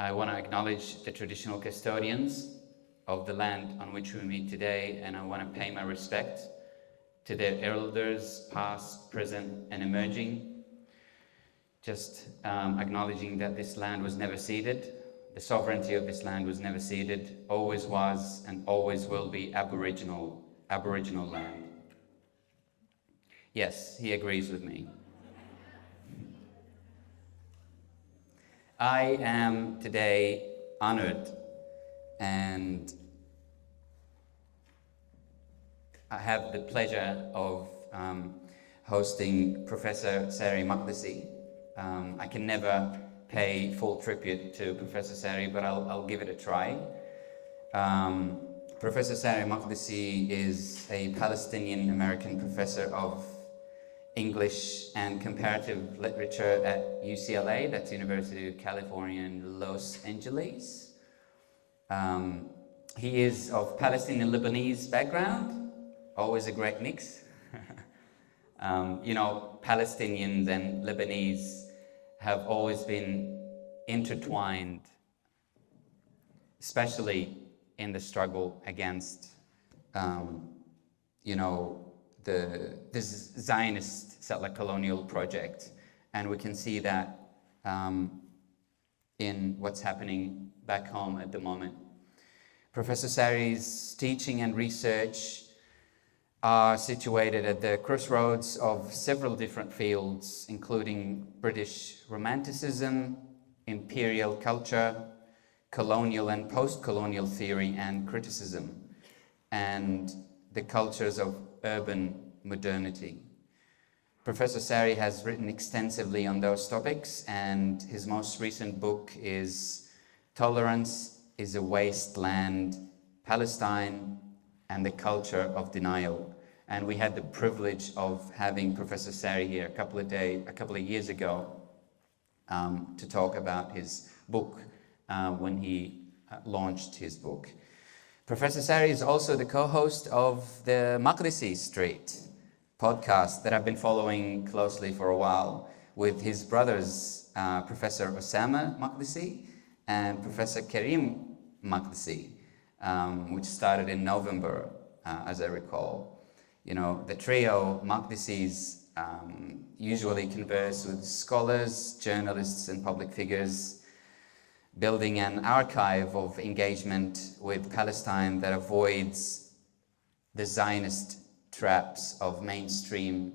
I want to acknowledge the traditional custodians of the land on which we meet today, and I want to pay my respect to their elders, past, present, and emerging. Just acknowledging that this land was never ceded. The sovereignty of this land was never ceded, always was and always will be Aboriginal land. Yes, he agrees with me. I am today honored and I have the pleasure of hosting Professor Saree Makdisi. I can never pay full tribute to Professor Saree, but I'll give it a try. Professor Saree Makdisi is a Palestinian-American professor of English and Comparative Literature at UCLA, that's University of California in Los Angeles. He is of Palestinian Lebanese background, always a great mix. Palestinians and Lebanese have always been intertwined, especially in the struggle against, this Zionist settler colonial project. And we can see that in what's happening back home at the moment. Professor Saree's teaching and research are situated at the crossroads of several different fields, including British Romanticism, imperial culture, colonial and post-colonial theory and criticism, and the cultures of urban modernity. Professor Saree has written extensively on those topics, and his most recent book is Tolerance is a Wasteland, Palestine and the Culture of Denial. And we had the privilege of having Professor Saree here a couple of years ago to talk about his book when he launched his book. Professor Saree is also the co-host of the Makdisi Street podcast that I've been following closely for a while with his brothers, Professor Osama Makdisi and Professor Karim Makdisi, which started in November, as I recall. The trio Makdisis usually converse with scholars, journalists, and public figures, building an archive of engagement with Palestine that avoids the Zionist traps of mainstream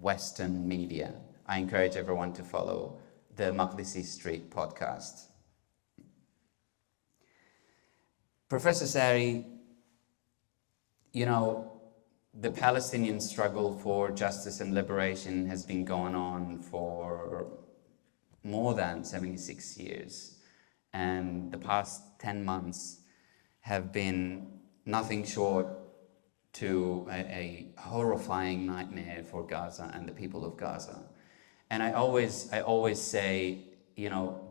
Western media. I encourage everyone to follow the Makdisi Street podcast. Professor Saree, the Palestinian struggle for justice and liberation has been going on for more than 76 years. And the past 10 months have been nothing short to a horrifying nightmare for Gaza and the people of Gaza. And I always say,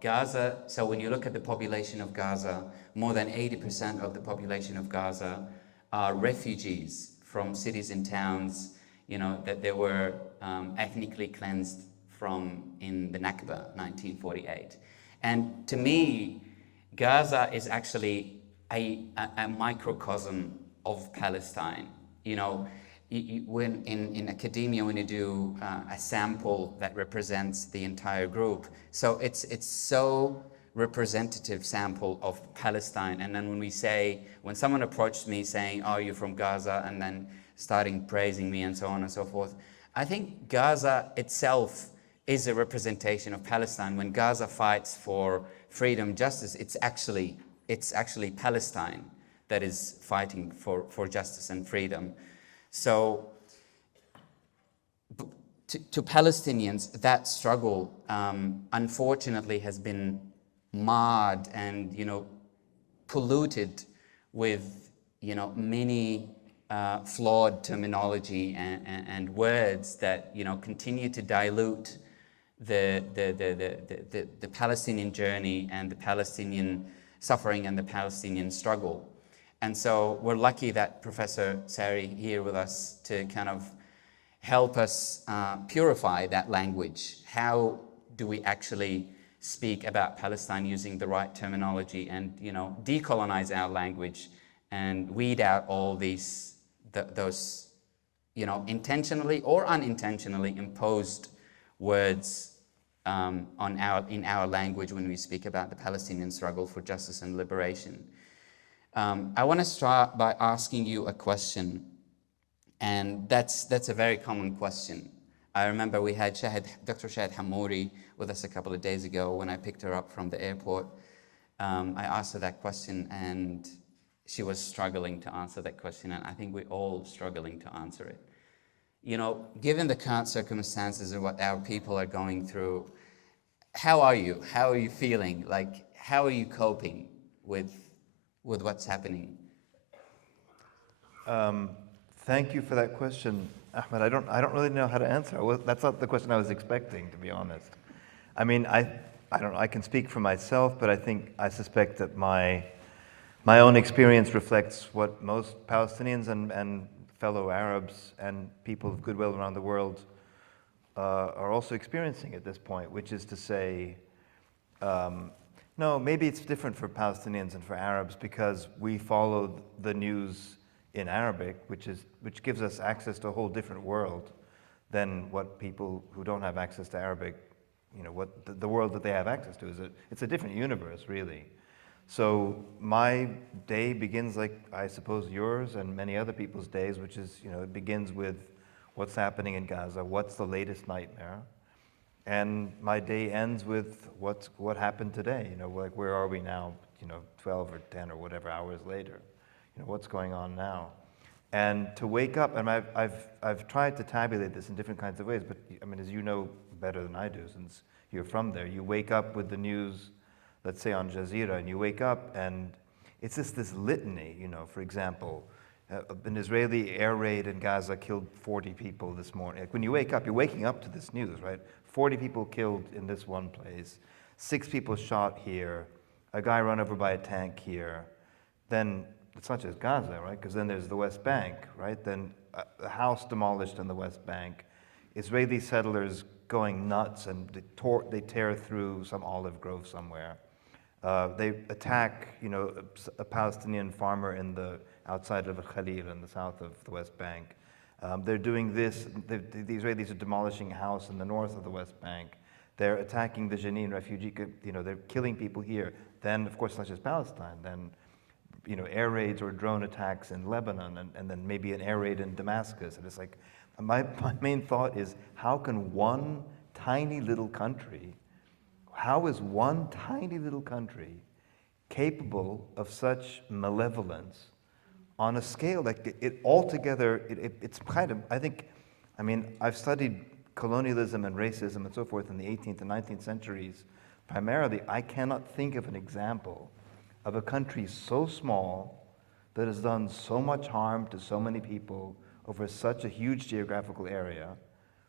Gaza, so when you look at the population of Gaza, more than 80% of the population of Gaza are refugees from cities and towns, that they were ethnically cleansed from in the Nakba, 1948. And to me, Gaza is actually a microcosm of Palestine. When in academia, when you do a sample that represents the entire group, so it's so representative sample of Palestine. And then when someone approached me saying, "Oh, you're from Gaza," and then starting praising me and so on and so forth, I think Gaza itself is a representation of Palestine. When Gaza fights for freedom, justice, it's actually Palestine that is fighting for justice and freedom. So to Palestinians, that struggle unfortunately has been marred and polluted with many flawed terminology and words that continue to dilute the Palestinian journey and the Palestinian suffering and the Palestinian struggle. And so we're lucky that Professor Saree here with us to kind of help us purify that language. How do we actually speak about Palestine using the right terminology and, decolonize our language and weed out all those, intentionally or unintentionally imposed words in our language when we speak about the Palestinian struggle for justice and liberation. I want to start by asking you a question, and that's a very common question. I remember we had Dr. Shahid Hamouri with us a couple of days ago when I picked her up from the airport. I asked her that question, and she was struggling to answer that question, and I think we're all struggling to answer it. Given the current circumstances of what our people are going through, how are you? How are you feeling? How are you coping with what's happening? Thank you for that question, Ahmed. I don't really know how to answer. That's not the question I was expecting, to be honest. I mean, I don't know. I can speak for myself, but I suspect that my own experience reflects what most Palestinians and fellow Arabs and people of goodwill around the world are also experiencing at this point, which is to say, no, maybe it's different for Palestinians and for Arabs because we follow the news in Arabic, which gives us access to a whole different world than what people who don't have access to Arabic, what the world that they have access to is. It's a different universe, really. So my day begins like, I suppose, yours and many other people's days, which is, it begins with what's happening in Gaza, what's the latest nightmare, and my day ends with what happened today. Where are we now? 12 or 10 or whatever hours later. What's going on now? And to wake up, and I've tried to tabulate this in different kinds of ways, but I mean, as you know better than I do, since you're from there, you wake up with the news, let's say on Jazeera, and you wake up and it's just this litany, for example, an Israeli air raid in Gaza killed 40 people this morning. When you wake up, you're waking up to this news, right? 40 people killed in this one place, 6 people shot here, a guy run over by a tank here. Then it's not just Gaza, right? Because then there's the West Bank, right? Then a house demolished in the West Bank, Israeli settlers going nuts, and they tear through some olive grove somewhere. They attack, a Palestinian farmer outside of Khalil in the south of the West Bank. They're doing this. The Israelis are demolishing a house in the north of the West Bank. They're attacking the Jenin refugee. They're killing people here. Then, of course, not just Palestine. Then, air raids or drone attacks in Lebanon, and then maybe an air raid in Damascus. And it's like, my main thought is, how can one tiny little country? How is one tiny little country capable of such malevolence on a scale like it altogether? It's kind of, I've studied colonialism and racism and so forth in the 18th and 19th centuries. Primarily, I cannot think of an example of a country so small that has done so much harm to so many people over such a huge geographical area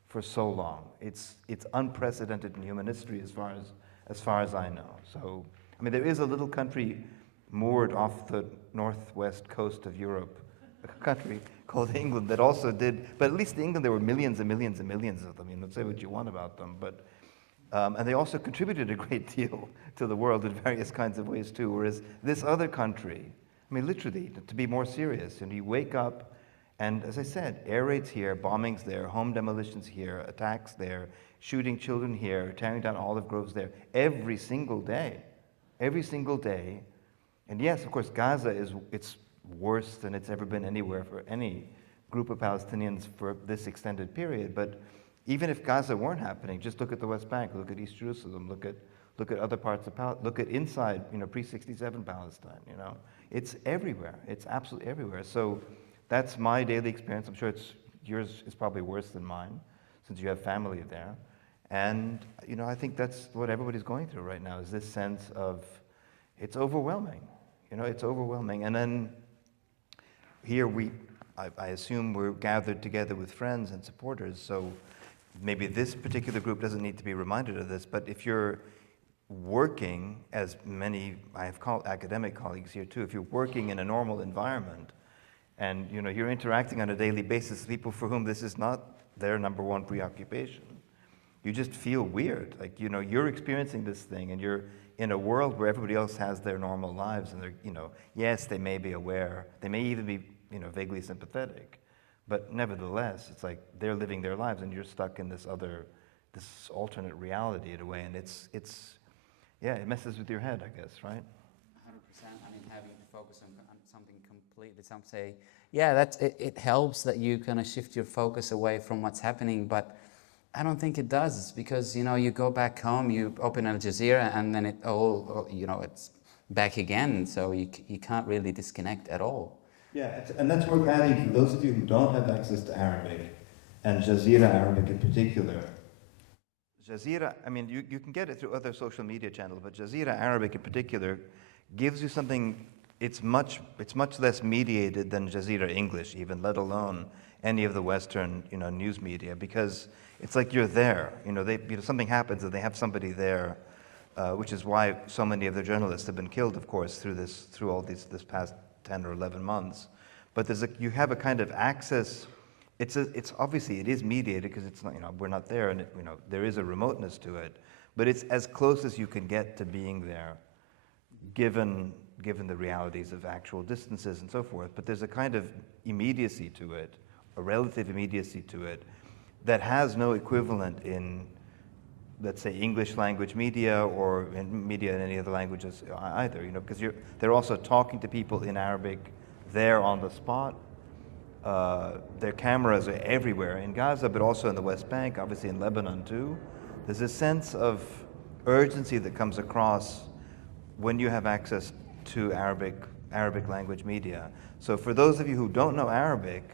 for so long. It's unprecedented in human history as far as I know. So, there is a little country moored off the northwest coast of Europe, a country called England that also did, but at least in England there were millions and millions and millions of them. Say what you want about them, but and they also contributed a great deal to the world in various kinds of ways too. Whereas this other country, literally, to be more serious, you wake up. And as I said, air raids here, bombings there, home demolitions here, attacks there, shooting children here, tearing down olive groves there, every single day. And yes, of course, Gaza it's worse than it's ever been anywhere for any group of Palestinians for this extended period. But even if Gaza weren't happening, just look at the West Bank, look at East Jerusalem, look at other parts of Palestine, look at inside, pre-67 Palestine. It's everywhere. It's absolutely everywhere. So that's my daily experience. I'm sure yours is probably worse than mine, since you have family there. And I think that's what everybody's going through right now, is this sense of it's overwhelming. It's overwhelming. And then here I assume we're gathered together with friends and supporters. So maybe this particular group doesn't need to be reminded of this, but if you're working, as many I have academic colleagues here too, if you're working in a normal environment, and you're interacting on a daily basis with people for whom this is not their number one preoccupation, you just feel weird. Like, you know, you're experiencing this thing and you're in a world where everybody else has their normal lives and they're, you know, yes, they may be aware, they may even be, you know, vaguely sympathetic, but nevertheless, it's like they're living their lives and you're stuck in this alternate reality in a way, and yeah, it messes with your head, I guess, right? 100%. I mean, having to focus on something completely. Some say, yeah, it helps that you kind of shift your focus away from what's happening, but I don't think it does, because, you know, you go back home, you open Al Jazeera, and then it's back again. So you can't really disconnect at all. Yeah, and that's worth adding for those of you who don't have access to Arabic, and Jazeera Arabic in particular. Jazeera, I mean, you can get it through other social media channels, but Jazeera Arabic in particular gives you something, it's much less mediated than Jazeera English even, let alone any of the Western, you know, news media, because it's like you're there. You know, something happens and they have somebody there, which is why so many of their journalists have been killed, of course, through all this past 10 or 11 months. But you have a kind of access. It's obviously it is mediated because it's not, you know, we're not there, and you know, there is a remoteness to it. But it's as close as you can get to being there, given the realities of actual distances and so forth. But there's a kind of immediacy to it, a relative immediacy to it, that has no equivalent in, let's say, English language media or in media in any other languages either. You know, because they're also talking to people in Arabic there on the spot. Their cameras are everywhere in Gaza, but also in the West Bank, obviously in Lebanon too. There's a sense of urgency that comes across when you have access to Arabic language media. So for those of you who don't know Arabic,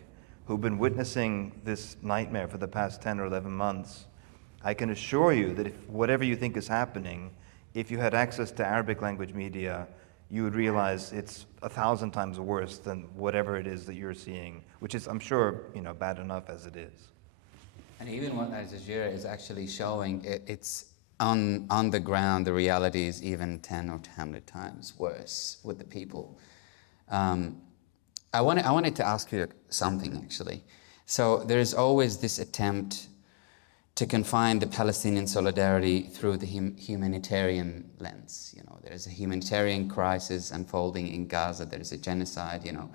who've been witnessing this nightmare for the past 10 or 11 months, I can assure you that if whatever you think is happening, if you had access to Arabic language media, you would realize it's 1,000 times worse than whatever it is that you're seeing, which is, I'm sure, you know, bad enough as it is. And even what Al Jazeera is actually showing, it's on the ground, the reality is even 10 or 100 times worse with the people. I wanted to ask you something, actually. So there's always this attempt to confine the Palestinian solidarity through the humanitarian lens. You know, there's a humanitarian crisis unfolding in Gaza. There's a genocide. You know,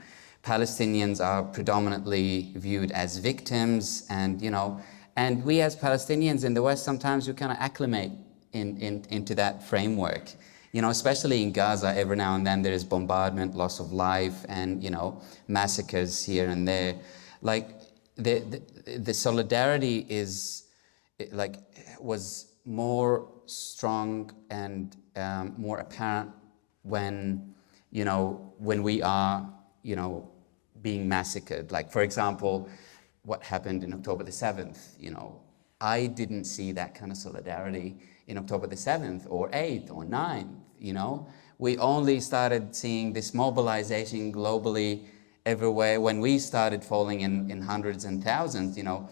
Palestinians are predominantly viewed as victims, and you know, and we as Palestinians in the West sometimes we kind of acclimate into that framework. You know, especially in Gaza, every now and then there is bombardment, loss of life, and you know, massacres here and there. Like the solidarity was more strong and more apparent when we are, you know, being massacred. Like, for example, what happened in October the 7th. You know, I didn't see that kind of solidarity in October the 7th or 8th or 9th. You know, we only started seeing this mobilization globally everywhere when we started falling in hundreds and thousands, you know,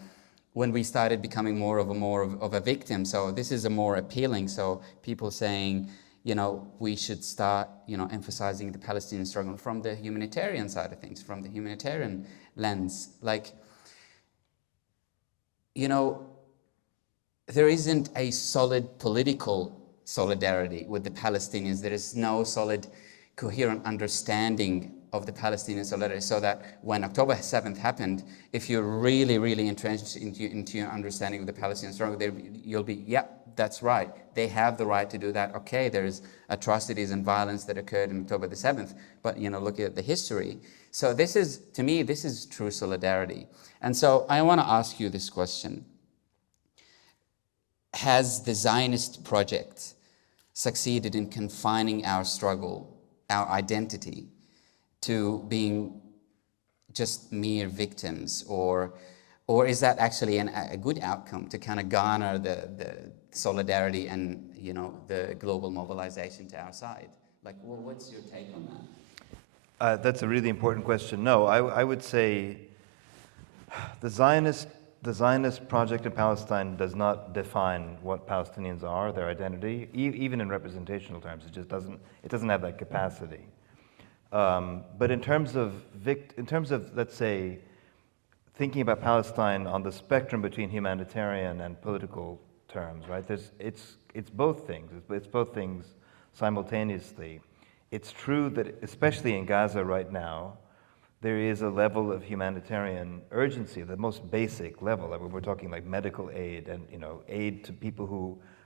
when we started becoming more of a victim. So this is a more appealing. So people saying, you know, we should start, you know, emphasizing the Palestinian struggle from the humanitarian side of things, from the humanitarian lens. Like, you know, there isn't a solid political solidarity with the Palestinians. There is no solid, coherent understanding of the Palestinian solidarity, so that when October 7th happened, if you're really, really entrenched into your understanding of the Palestinian struggle, you'll be, yeah, that's right. They have the right to do that. Okay, there's atrocities and violence that occurred on October the 7th, but, you know, look at the history. So this is, to me, this is true solidarity. And so I want to ask you this question. Has the Zionist project succeeded in confining our struggle, our identity, to being just mere victims, or is that actually a good outcome to kind of garner the solidarity and, you know, the global mobilization to our side? Like, what's your take on that? That's a really important question. No, I would say the Zionist project in Palestine does not define what Palestinians are, their identity, even in representational terms. It doesn't have that capacity. But in terms of, let's say, thinking about Palestine on the spectrum between humanitarian and political terms, right? It's both things. It's both things simultaneously. It's true that, especially in Gaza right now, there is a level of humanitarian urgency, the most basic level. I mean, we're talking like medical aid and aid to people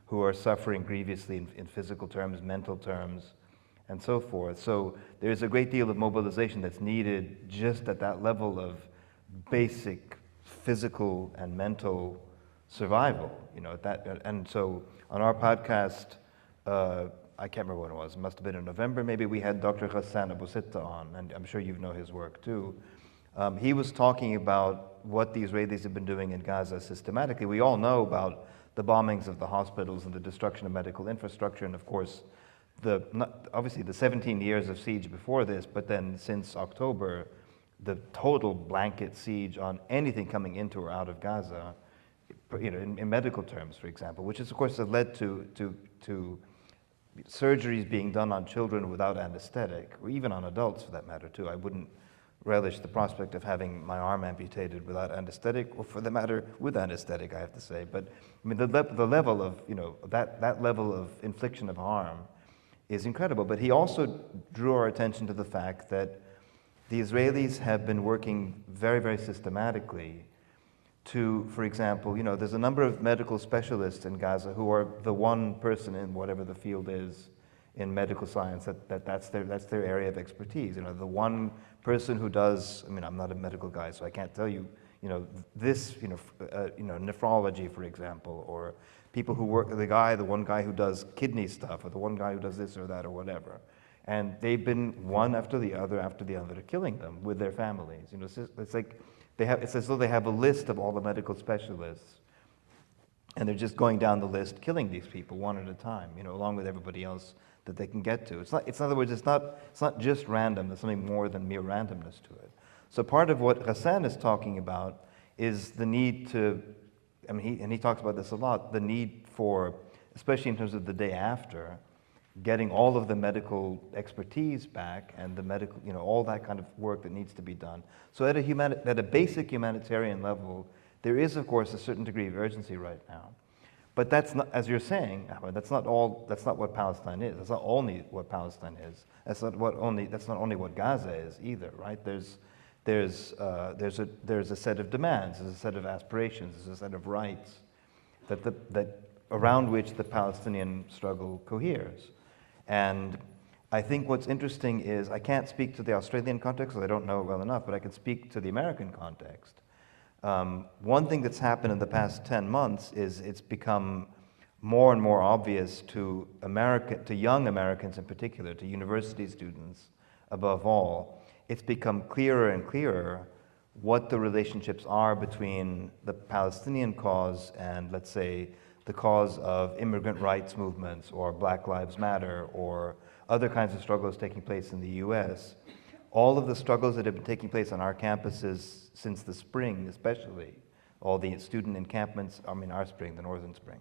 who are suffering grievously in physical terms, mental terms, and so forth. So there's a great deal of mobilization that's needed just at that level of basic physical and mental survival. And so on our podcast, I can't remember when it was. It must have been in November. Maybe we had Dr. Ghassan Abu Sitta on, and I'm sure you know his work too. He was talking about what the Israelis have been doing in Gaza systematically. We all know about the bombings of the hospitals and the destruction of medical infrastructure, and of course, obviously the 17 years of siege before this, but then since October, the total blanket siege on anything coming into or out of Gaza, in medical terms, for example, which is, of course, has led to surgeries being done on children without anesthetic, or even on adults for that matter, too. I wouldn't relish the prospect of having my arm amputated without anesthetic, or for the matter, with anesthetic, I have to say. But I mean, the level of, that level of infliction of harm is incredible. But he also drew our attention to the fact that the Israelis have been working very, very systematically to, for example, there's a number of medical specialists in Gaza who are the one person in whatever the field is in medical science that's their area of expertise. The one person who does. I mean, I'm not a medical guy, so I can't tell you. This. Nephrology, for example, or people who work. The one guy who does kidney stuff, or the one guy who does this or that or whatever. And they've been one after the other killing them with their families. It's like it's as though they have a list of all the medical specialists, and they're just going down the list, killing these people one at a time, along with everybody else that they can get to. In other words, it's not just random. There's something more than mere randomness to it. So part of what Ghassan is talking about is the need to, he talks about this a lot, the need for, especially in terms of the day after, getting all of the medical expertise back and the medical, all that kind of work that needs to be done. So at a basic humanitarian level, there is, of course, a certain degree of urgency right now. But that's not, as you're saying, Ahmed, that's not what Palestine is. That's not only what Palestine is. That's not only what Gaza is either, right? There's a set of demands, there's a set of aspirations, there's a set of rights that around which the Palestinian struggle coheres. And I think what's interesting is, I can't speak to the Australian context because I don't know it well enough, but I can speak to the American context. One thing that's happened in the past 10 months is it's become more and more obvious to young Americans in particular, to university students above all, it's become clearer and clearer what the relationships are between the Palestinian cause and, let's say, the cause of immigrant rights movements or Black Lives Matter or other kinds of struggles taking place in the US. All of the struggles that have been taking place on our campuses since the spring, especially, all the student encampments, our spring, the northern spring,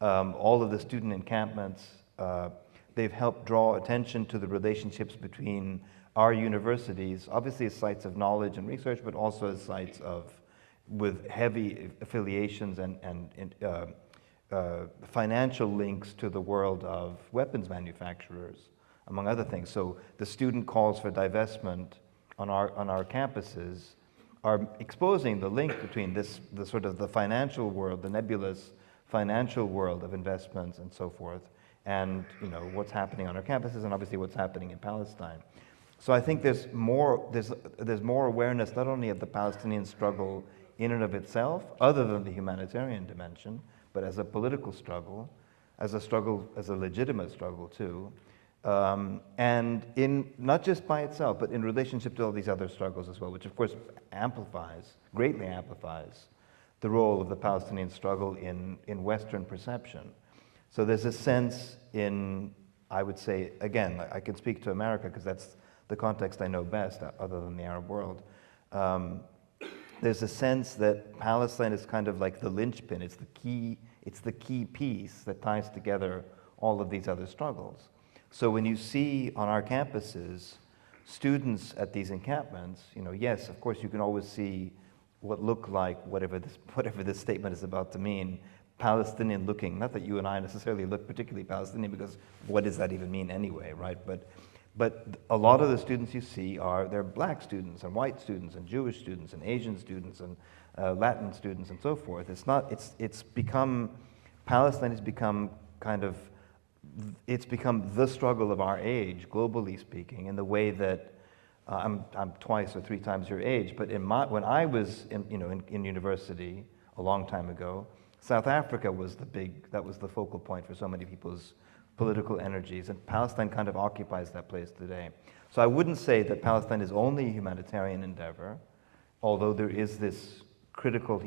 all of the student encampments, they've helped draw attention to the relationships between our universities, obviously as sites of knowledge and research, but also as sites with heavy affiliations and financial links to the world of weapons manufacturers, among other things. So the student calls for divestment on our campuses are exposing the link between the sort of the financial world, the nebulous financial world of investments and so forth, and what's happening on our campuses, and obviously what's happening in Palestine. So I think there's more awareness not only of the Palestinian struggle in and of itself, other than the humanitarian dimension, but as a political struggle, as a legitimate struggle too, and in not just by itself, but in relationship to all these other struggles as well, which of course greatly amplifies the role of the Palestinian struggle in Western perception. So there's a sense I would say, again, I can speak to America because that's the context I know best, other than the Arab world. There's a sense that Palestine is kind of like the linchpin. It's the key piece that ties together all of these other struggles. So when you see on our campuses students at these encampments, yes, of course, you can always see what look like whatever this statement is about to mean, Palestinian looking, not that you and I necessarily look particularly Palestinian, because what does that even mean anyway, right? But a lot of the students you see they're black students and white students and Jewish students and Asian students and Latin students and so forth. It's become, Palestine has become it's become the struggle of our age, globally speaking, in the way that I'm twice or three times your age, but when I was in university a long time ago, South Africa was that was the focal point for so many people's political energies, and Palestine kind of occupies that place today. So I wouldn't say that Palestine is only a humanitarian endeavor, although there is this critical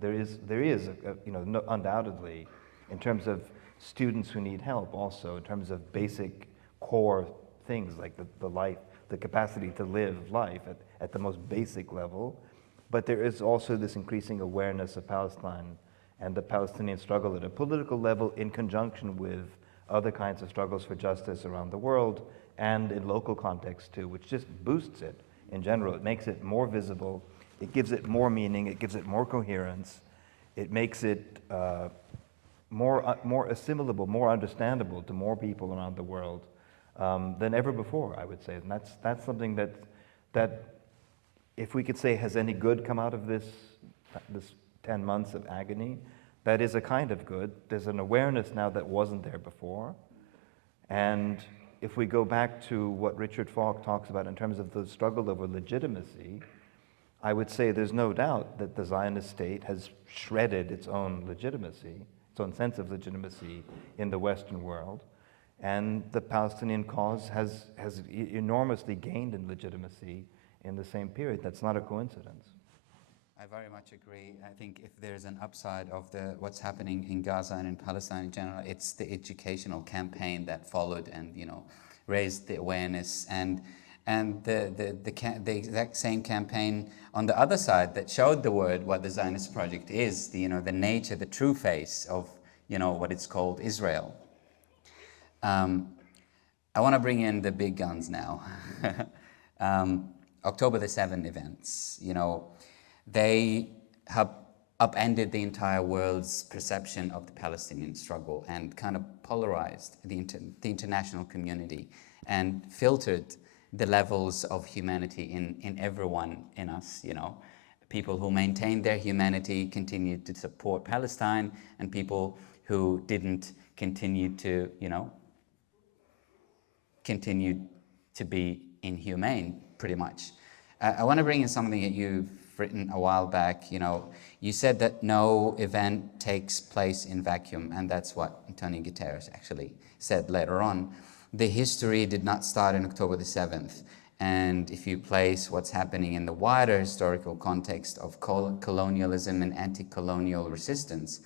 there is undoubtedly, in terms of students who need help, also in terms of basic core things like the life, the capacity to live life at the most basic level. But there is also this increasing awareness of Palestine and the Palestinian struggle at a political level, in conjunction with other kinds of struggles for justice around the world and in local context too, which just boosts it in general. It makes it more visible, it gives it more meaning, it gives it more coherence, it makes it more assimilable, more understandable to more people around the world than ever before, I would say. And that's something that if we could say, has any good come out of this 10 months of agony, that is a kind of good. There's an awareness now that wasn't there before. And if we go back to what Richard Falk talks about in terms of the struggle over legitimacy, I would say there's no doubt that the Zionist state has shredded its own legitimacy, its own sense of legitimacy in the Western world. And the Palestinian cause has enormously gained in legitimacy in the same period. That's not a coincidence. I very much agree. I think if there's an upside of what's happening in Gaza and in Palestine in general, it's the educational campaign that followed and raised the awareness, and the exact same campaign on the other side that showed the world what the Zionist project is, the nature, the true face of what it's called Israel. I want to bring in the big guns now. October the 7th events, they have upended the entire world's perception of the Palestinian struggle and kind of polarized the international community and filtered the levels of humanity in everyone in us. People who maintained their humanity continued to support Palestine, and people who didn't continued to be inhumane, pretty much. I want to bring in something that you've written a while back. You said that no event takes place in vacuum, and that's what Antonio Guterres actually said later on. The history did not start on October the 7th, and if you place what's happening in the wider historical context of colonialism and anti-colonial resistance,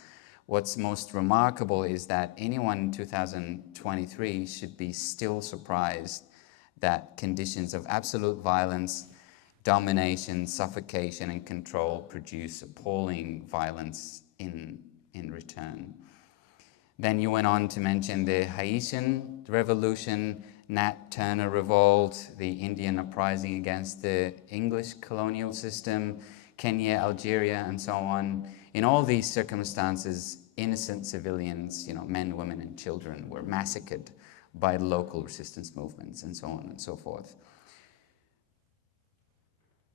what's most remarkable is that anyone in 2023 should be still surprised that conditions of absolute violence, domination, suffocation, and control produce appalling violence in return. Then you went on to mention the Haitian Revolution, Nat Turner Revolt, the Indian uprising against the English colonial system, Kenya, Algeria, and so on. In all these circumstances, innocent civilians, men, women, and children, were massacred by local resistance movements, and so on and so forth.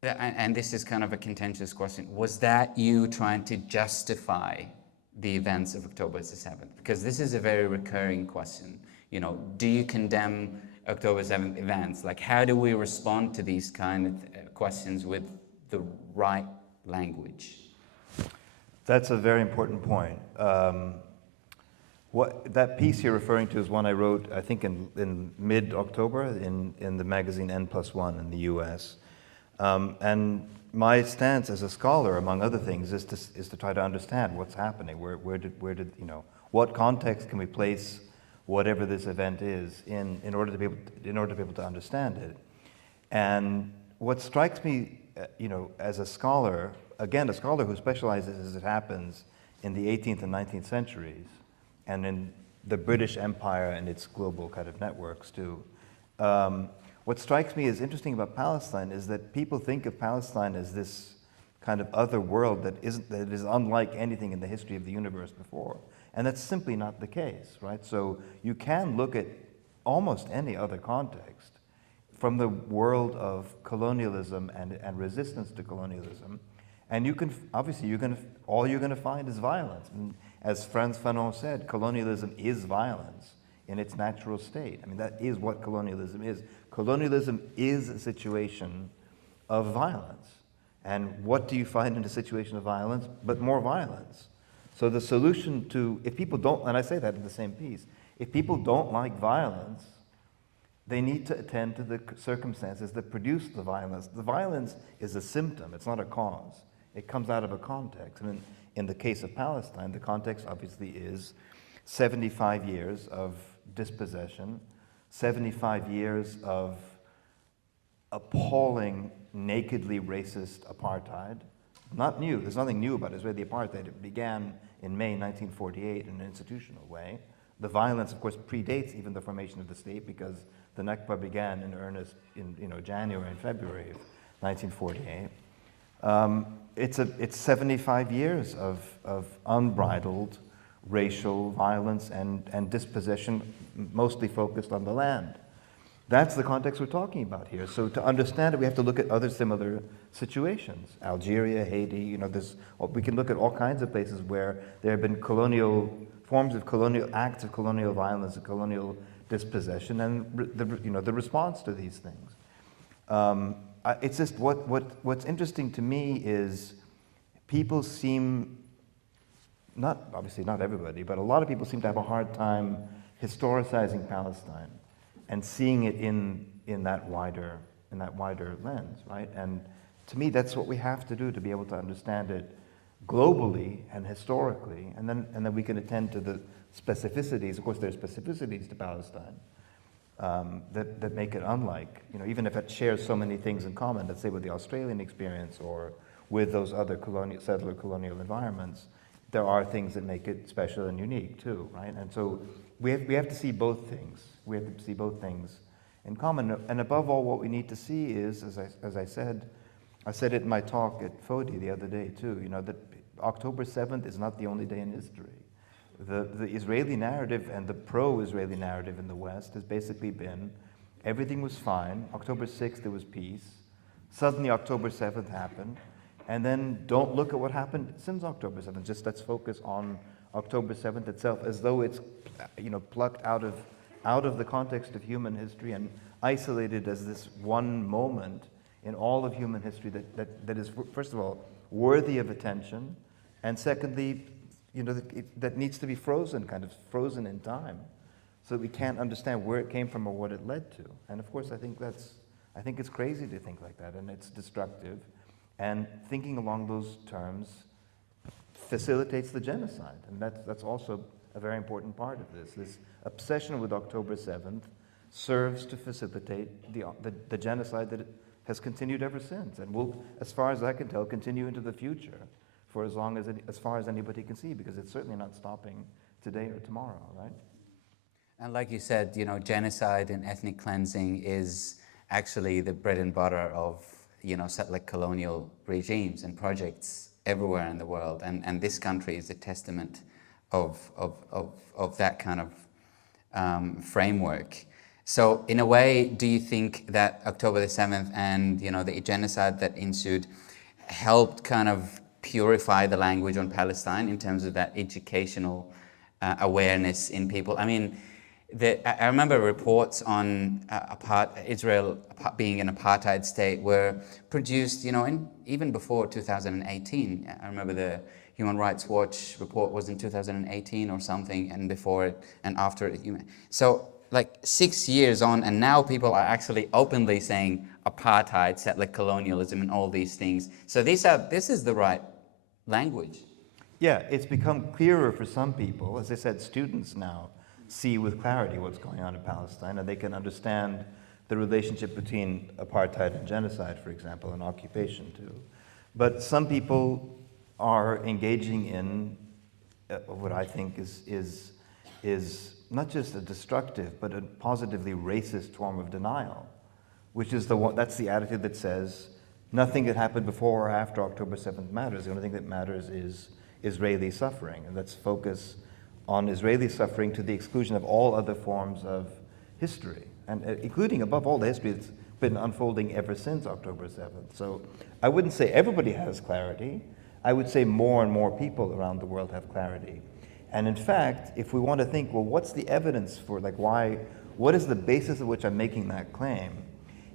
And this is kind of a contentious question. Was that you trying to justify the events of October the 7th? Because this is a very recurring question. Do you condemn October 7th events? Like, how do we respond to these kind of questions with the right language? That's a very important point. That piece you're referring to is one I wrote, I think, in mid-October in the magazine N+1 in the US. And my stance as a scholar, among other things, is to try to understand what's happening. What context can we place whatever this event is in order to be able to understand it? And what strikes me, as a scholar, again, a scholar who specializes as it happens in the 18th and 19th centuries, and in the British Empire and its global kind of networks too. What strikes me as interesting about Palestine is that people think of Palestine as this kind of other world that is unlike anything in the history of the universe before. And that's simply not the case, right? So you can look at almost any other context from the world of colonialism and resistance to colonialism, and you can, obviously, all you're going to find is violence. And as Frantz Fanon said, colonialism is violence in its natural state. I mean, that is what colonialism is. Colonialism is a situation of violence. And what do you find in a situation of violence but more violence? So the solution to, if people don't, and I say that in the same piece, if people don't like violence, they need to attend to the circumstances that produce the violence. The violence is a symptom, it's not a cause. It comes out of a context. And in the case of Palestine, the context obviously is 75 years of dispossession, 75 years of appalling, nakedly racist apartheid. Not new, there's nothing new about Israeli apartheid. It began in May 1948 in an institutional way. The violence, of course, predates even the formation of the state because the Nakba began in earnest in January and February of 1948. It's 75 years of unbridled racial violence and dispossession, mostly focused on the land. That's the context we're talking about here. So to understand it, we have to look at other similar situations. Algeria, Haiti, we can look at all kinds of places where there have been forms of colonial acts of colonial violence and colonial dispossession, and the response to these things. It's just what's interesting to me is people seem, obviously not everybody, but a lot of people seem to have a hard time historicizing Palestine and seeing it in that wider lens, right? And to me, that's what we have to do to be able to understand it globally and historically, and then we can attend to the specificities. Of course, there's specificities to Palestine that make it unlike, even if it shares so many things in common, let's say with the Australian experience or with those other settler colonial environments, there are things that make it special and unique too, right? And so we have to see both things. We have to see both things in common. And above all, what we need to see is, as I said it in my talk at FODI the other day too, that October 7th is not the only day in history. The Israeli narrative and the pro-Israeli narrative in the West has basically been everything was fine. October 6th, there was peace. Suddenly, October 7th happened. And then don't look at what happened since October 7th. Just let's focus on October 7th itself, as though it's plucked out of the context of human history and isolated as this one moment in all of human history that is, first of all, worthy of attention, and secondly, that needs to be frozen in time, so that we can't understand where it came from or what it led to. And of course, I think it's crazy to think like that, and it's destructive. And thinking along those terms facilitates the genocide, and that's also a very important part of this. This obsession with October 7th serves to facilitate the genocide that has continued ever since, and will, as far as I can tell, continue into the future for as far as anybody can see, because it's certainly not stopping today or tomorrow, right? And like you said, genocide and ethnic cleansing is actually the bread and butter of settler colonial regimes and projects everywhere in the world, and this country is a testament of that kind of framework. So in a way, do you think that October the 7th and the genocide that ensued helped kind of purify the language on Palestine in terms of that educational awareness in people? I mean, I remember reports on Israel being an apartheid state were produced, even before 2018. I remember the Human Rights Watch report was in 2018 or something, and before it and after it. So, 6 years on, and now people are actually openly saying apartheid, settler colonialism, and all these things. So this is the right language. Yeah, it's become clearer for some people. As I said, students now see with clarity what's going on in Palestine, and they can understand the relationship between apartheid and genocide, for example, and occupation too. But some people are engaging in what I think is not just a destructive, but a positively racist form of denial, which is that's the attitude that says Nothing that happened before or after October 7th matters. The only thing that matters is Israeli suffering. And let's focus on Israeli suffering to the exclusion of all other forms of history, and including, above all, the history that's been unfolding ever since October 7th. So I wouldn't say everybody has clarity. I would say more and more people around the world have clarity. And in fact, if we want to think, well, what's the evidence for, like, what is the basis of which I'm making that claim?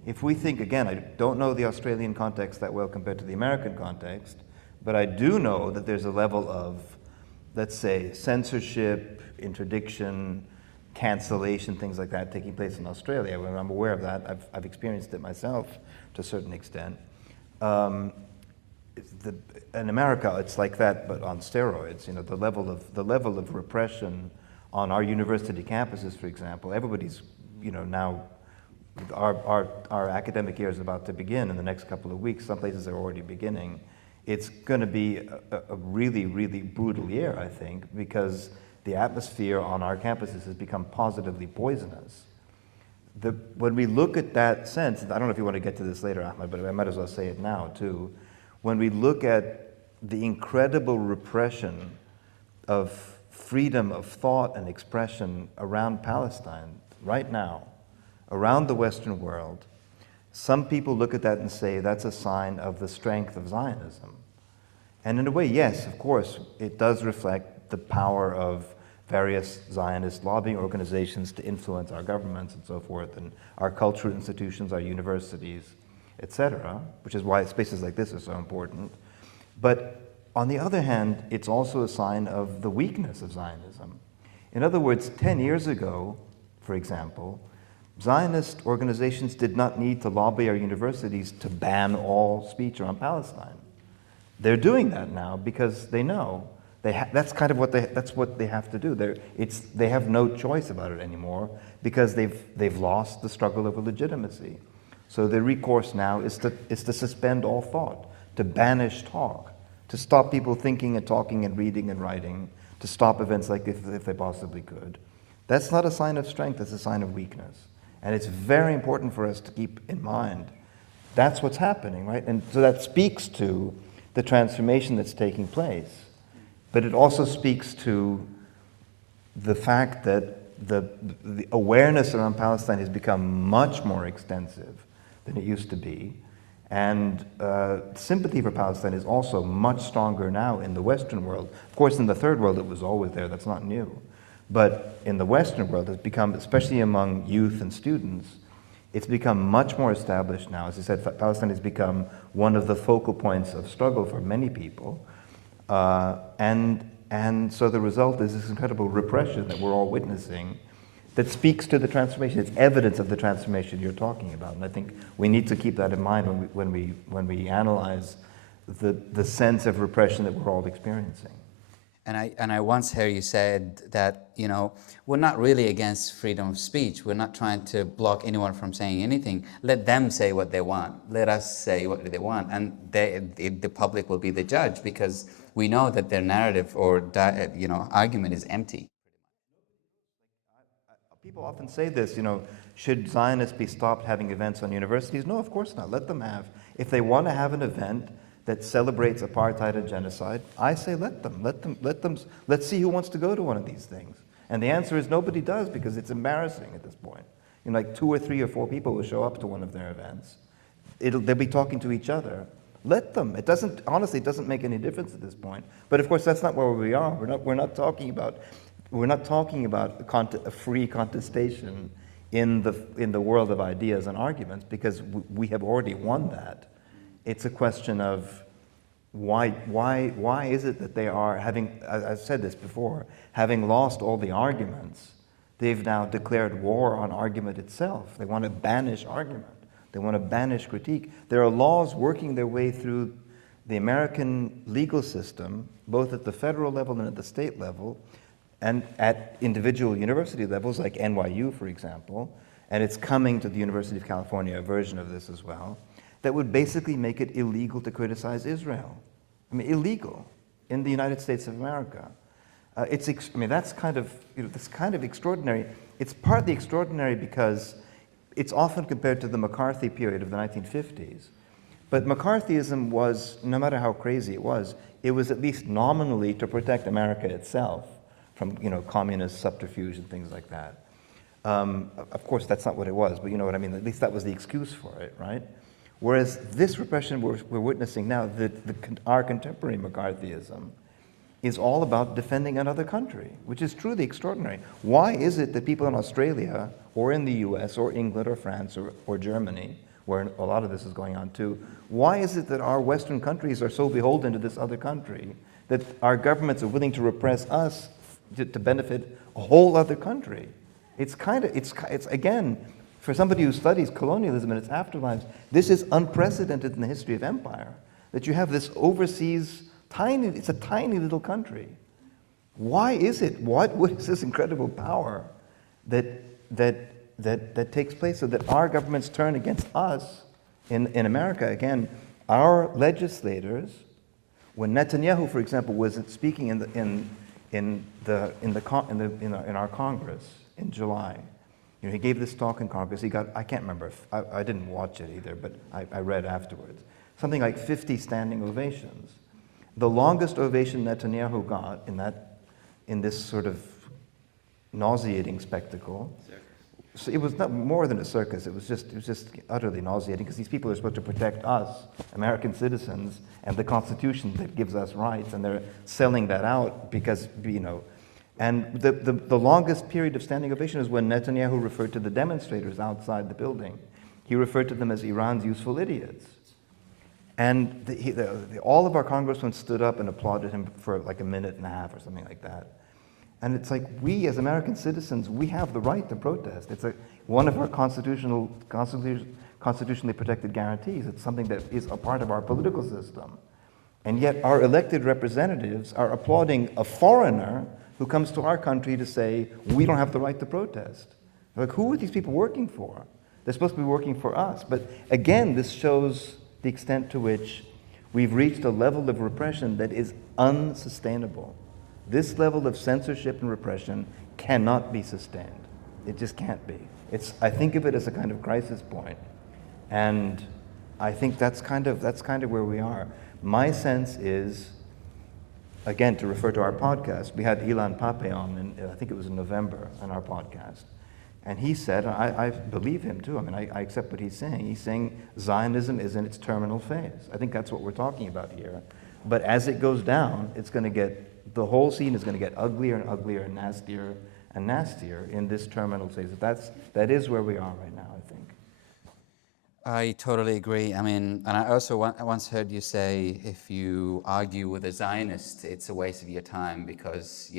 If we think, again, I don't know the Australian context that well compared to the American context, but I do know that there's a level of, let's say, censorship, interdiction, cancellation, things like that taking place in Australia. When I'm aware of that, I've experienced it myself to a certain extent. In America, it's like that, but on steroids. You know, the level of repression on our university campuses, for example. Everybody's, you know, now our academic year is about to begin in the next couple of weeks. Some places are already beginning. It's going to be a really, really brutal year, I think, because the atmosphere on our campuses has become positively poisonous. When we look at that sense, I don't know if you want to get to this later, Ahmed, but I might as well say it now, too. When we look at the incredible repression of freedom of thought and expression around Palestine right now, around the Western world, some people look at that and say that's a sign of the strength of Zionism. And in a way, yes, of course, it does reflect the power of various Zionist lobbying organizations to influence our governments and so forth, and our cultural institutions, our universities, etc., which is why spaces like this are so important. But on the other hand, it's also a sign of the weakness of Zionism. In other words, 10 years ago, for example, Zionist organizations did not need to lobby our universities to ban all speech around Palestine. They're doing that now because they know that's what they have to do. They have no choice about it anymore because they've lost the struggle over legitimacy. So the recourse now is to suspend all thought, to banish talk, to stop people thinking and talking and reading and writing, to stop events like this if they possibly could. That's not a sign of strength, that's a sign of weakness. And it's very important for us to keep in mind that's what's happening, right? And so that speaks to the transformation that's taking place. But it also speaks to the fact that the awareness around Palestine has become much more extensive than it used to be. And sympathy for Palestine is also much stronger now in the Western world. Of course, in the Third World, it was always there. That's not new. But in the Western world, it's become, especially among youth and students, it's become much more established now. As I said, Palestine has become one of the focal points of struggle for many people. And so the result is this incredible repression that we're all witnessing that speaks to the transformation. It's evidence of the transformation you're talking about. And I think we need to keep that in mind when we analyze the sense of repression that we're all experiencing. And I once heard you said that, you know, we're not really against freedom of speech. We're not trying to block anyone from saying anything. Let them say what they want. Let us say what they want. And the public will be the judge because we know that their narrative or, argument is empty. People often say this, should Zionists be stopped having events on universities? No, of course not. Let them have. If they want to have an event that celebrates apartheid and genocide, I say let them. Let's see who wants to go to one of these things. And the answer is nobody does because it's embarrassing at this point. Like 2 or 3 or 4 people will show up to one of their events. They'll be talking to each other. Let them. It doesn't make any difference at this point. But of course, that's not where we are. We're not talking about a free contestation in the world of ideas and arguments because we have already won that. It's a question of why is it that they are having, I've said this before, having lost all the arguments, they've now declared war on argument itself. They want to banish argument. They want to banish critique. There are laws working their way through the American legal system, both at the federal level and at the state level, and at individual university levels like NYU, for example, and it's coming to the University of California, a version of this as well, that would basically make it illegal to criticize Israel. Illegal in the United States of America. That's kind of extraordinary. It's partly extraordinary because it's often compared to the McCarthy period of the 1950s. But McCarthyism was, no matter how crazy it was at least nominally to protect America itself from, communist subterfuge and things like that. Of course, that's not what it was, but you know what I mean. At least that was the excuse for it, right? Whereas this repression we're witnessing now, our contemporary McCarthyism, is all about defending another country, which is truly extraordinary. Why is it that people in Australia, or in the US, or England, or France, or Germany, where a lot of this is going on too, why is it that our Western countries are so beholden to this other country, that our governments are willing to repress us to benefit a whole other country? It's again, for somebody who studies colonialism and its afterlives, this is unprecedented in the history of empire, that you have this overseas it's a tiny little country. Why is it? What is this incredible power that takes place so that our governments turn against us in America? Again, our legislators, when Netanyahu, for example, was speaking in our Congress in July, he gave this talk in Congress. He got, I can't remember, I didn't watch it either, but I read afterwards, something like 50 standing ovations. The longest ovation Netanyahu got in this sort of nauseating spectacle. So it was not more than a circus. It was just utterly nauseating, because these people are supposed to protect us, American citizens, and the Constitution that gives us rights, and they're selling that out because, And the longest period of standing ovation is when Netanyahu referred to the demonstrators outside the building. He referred to them as Iran's useful idiots. And all of our congressmen stood up and applauded him for like a minute and a half or something like that. And it's like, we as American citizens, we have the right to protest. It's one of our constitutionally protected guarantees. It's something that is a part of our political system. And yet our elected representatives are applauding a foreigner who comes to our country to say, we don't have the right to protest. Like, who are these people working for? They're supposed to be working for us. But again, this shows the extent to which we've reached a level of repression that is unsustainable. This level of censorship and repression cannot be sustained. It just can't be. I think of it as a kind of crisis point, and I think that's kind of where we are. My sense is, again, to refer to our podcast, we had Ilan Pape on, I think it was in November, on our podcast. And he said, I believe him too, I accept what he's saying. He's saying Zionism is in its terminal phase. I think that's what we're talking about here. But as it goes down, the whole scene is going to get uglier and uglier and nastier in this terminal phase. That is where we are right now, I think. I totally agree. And I also once heard you say, if you argue with a Zionist, it's a waste of your time, because,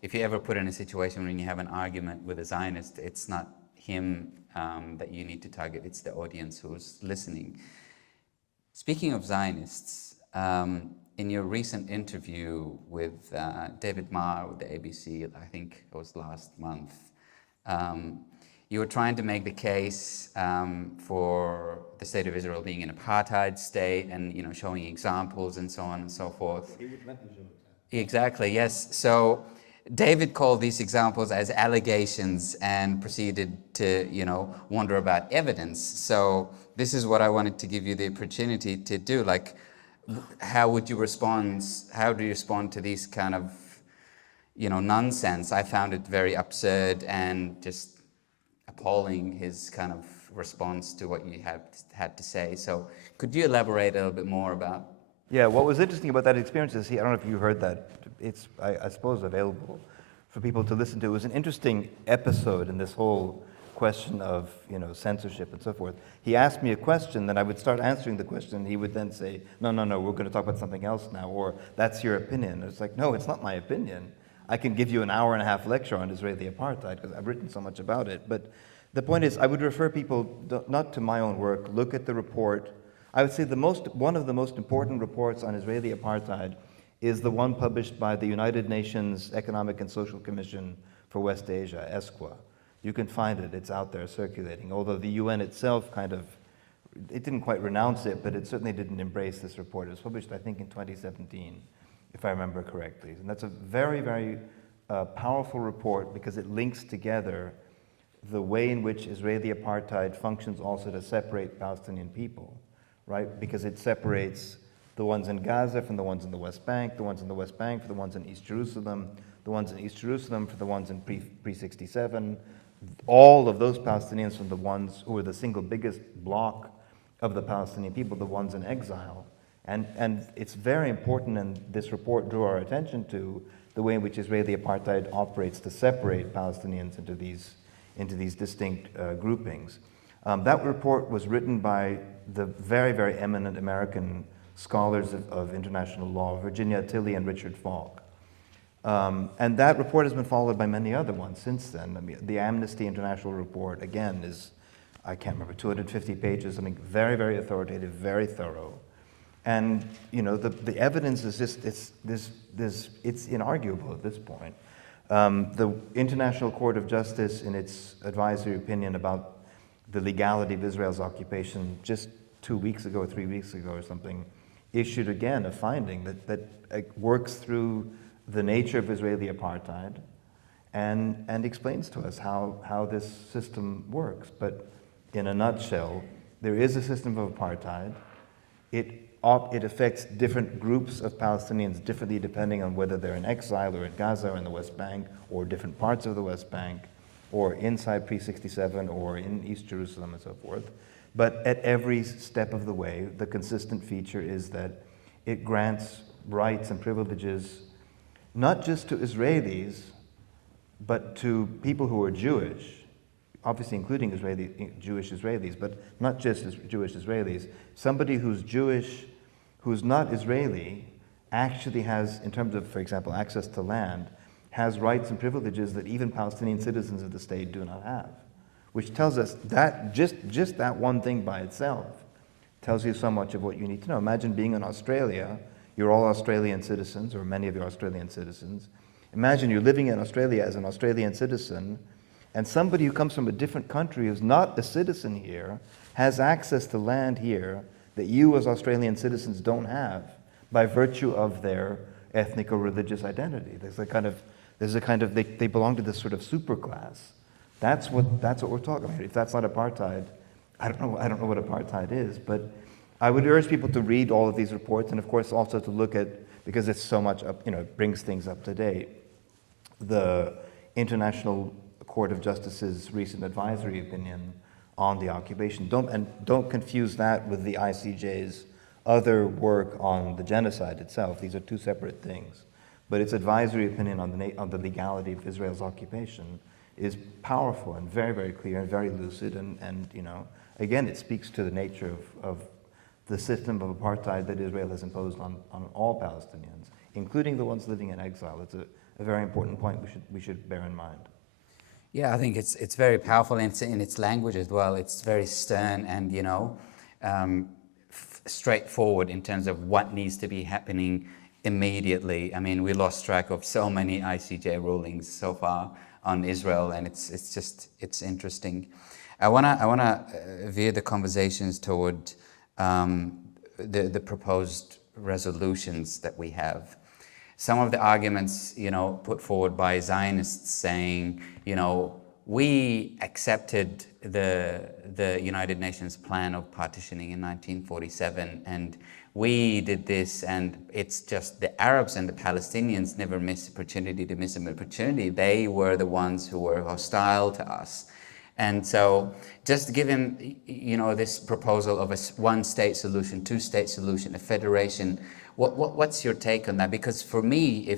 if you ever put in a situation when you have an argument with a Zionist, it's not him that you need to target, it's the audience who's listening. Speaking of Zionists, in your recent interview with David Marr with the ABC, I think it was last month, you were trying to make the case for the state of Israel being an apartheid state, and showing examples and so on and so forth. Exactly, yes. So David called these examples as allegations and proceeded to, wonder about evidence. So this is what I wanted to give you the opportunity to do. Like, how would you respond? How do you respond to these kind of, nonsense? I found it very absurd and just appalling, his kind of response to what you had to say. So could you elaborate a little bit more about? Yeah, what was interesting about that experience is, I don't know if you heard that, it's, I suppose, available for people to listen to. It was an interesting episode in this whole question of, censorship and so forth. He asked me a question, then I would start answering the question, he would then say, no, we're going to talk about something else now, or that's your opinion. It's like, no, it's not my opinion. I can give you an hour-and-a-half lecture on Israeli apartheid, because I've written so much about it. But the point is, I would refer people not to my own work, look at the report. I would say one of the most important reports on Israeli apartheid is the one published by the United Nations Economic and Social Commission for West Asia, ESQA. You can find it, it's out there circulating, although the UN itself it didn't quite renounce it, but it certainly didn't embrace this report. It was published, I think, in 2017, if I remember correctly. And that's a very, very powerful report, because it links together the way in which Israeli apartheid functions also to separate Palestinian people, right? Because it separates the ones in Gaza from the ones in the West Bank, the ones in the West Bank for the ones in East Jerusalem, the ones in East Jerusalem for the ones in pre-67, all of those Palestinians from the ones who were the single biggest block of the Palestinian people, the ones in exile. And it's very important, and this report drew our attention to the way in which Israeli apartheid operates to separate Palestinians into these distinct groupings. That report was written by the very, very eminent American scholars of international law, Virginia Tilley and Richard Falk. And that report has been followed by many other ones since then. I mean, the Amnesty International report, again, is, I can't remember, 250 pages, something very, very authoritative, very thorough. And, you know, the evidence is just, it's inarguable at this point. The International Court of Justice, in its advisory opinion about the legality of Israel's occupation just 2 weeks ago or 3 weeks ago or something, issued again a finding that works through the nature of Israeli apartheid and explains to us how this system works. But in a nutshell, there is a system of apartheid. It affects different groups of Palestinians differently depending on whether they're in exile or in Gaza or in the West Bank or different parts of the West Bank or inside pre-67 or in East Jerusalem and so forth. But at every step of the way, the consistent feature is that it grants rights and privileges not just to Israelis, but to people who are Jewish, obviously including Jewish Israelis, but not just Jewish Israelis. Somebody who's Jewish, who's not Israeli, actually has, in terms of, for example, access to land, has rights and privileges that even Palestinian citizens of the state do not have, which tells us that just that one thing by itself tells you so much of what you need to know. Imagine being in Australia. You're all Australian citizens, or many of you are Australian citizens. Imagine you're living in Australia as an Australian citizen, and somebody who comes from a different country who's not a citizen here has access to land here that you as Australian citizens don't have by virtue of their ethnic or religious identity. They belong to this sort of superclass. That's what we're talking about. If that's not apartheid, I don't know what apartheid is, but I would urge people to read all of these reports, and of course also to look at, because it's so much up, it brings things up to date, the International Court of Justice's recent advisory opinion on the occupation. Don't confuse that with the ICJ's other work on the genocide itself. These are two separate things. But its advisory opinion on the legality of Israel's occupation is powerful and very, very clear and very lucid. And again, it speaks to the nature of the system of apartheid that Israel has imposed on all Palestinians, including the ones living in exile. It's a very important point we should bear in mind. Yeah, I think it's very powerful in its language as well. It's very stern and, straightforward in terms of what needs to be happening immediately. I mean, we lost track of so many ICJ rulings so far on Israel, and it's interesting. I wanna veer the conversations toward the proposed resolutions that we have. Some of the arguments, put forward by Zionists saying, we accepted the United Nations plan of partitioning in 1947, and we did this, and it's just the Arabs and the Palestinians never missed opportunity to miss an opportunity. They were the ones who were hostile to us. And so just given, this proposal of a one-state solution, two-state solution, a federation, what's your take on that? Because for me,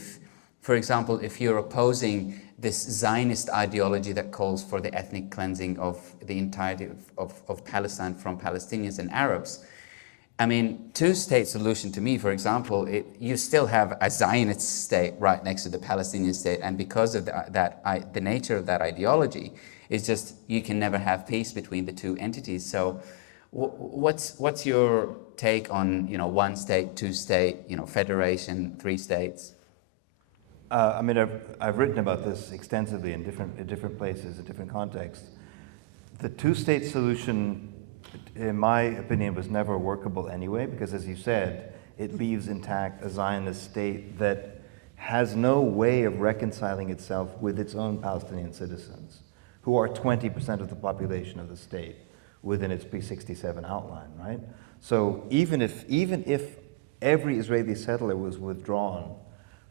for example, if you're opposing this Zionist ideology that calls for the ethnic cleansing of the entirety of Palestine from Palestinians and Arabs, I mean, two-state solution to me, for example, you still have a Zionist state right next to the Palestinian state, and because of the nature of that ideology, it's just you can never have peace between the two entities. So what's your take on one state, two state, federation, three states? I've written about this extensively in different places, in different contexts. The two-state solution, in my opinion, was never workable anyway, because as you said, it leaves intact a Zionist state that has no way of reconciling itself with its own Palestinian citizens, who are 20% of the population of the state, within its pre-67 outline, right? So even if every Israeli settler was withdrawn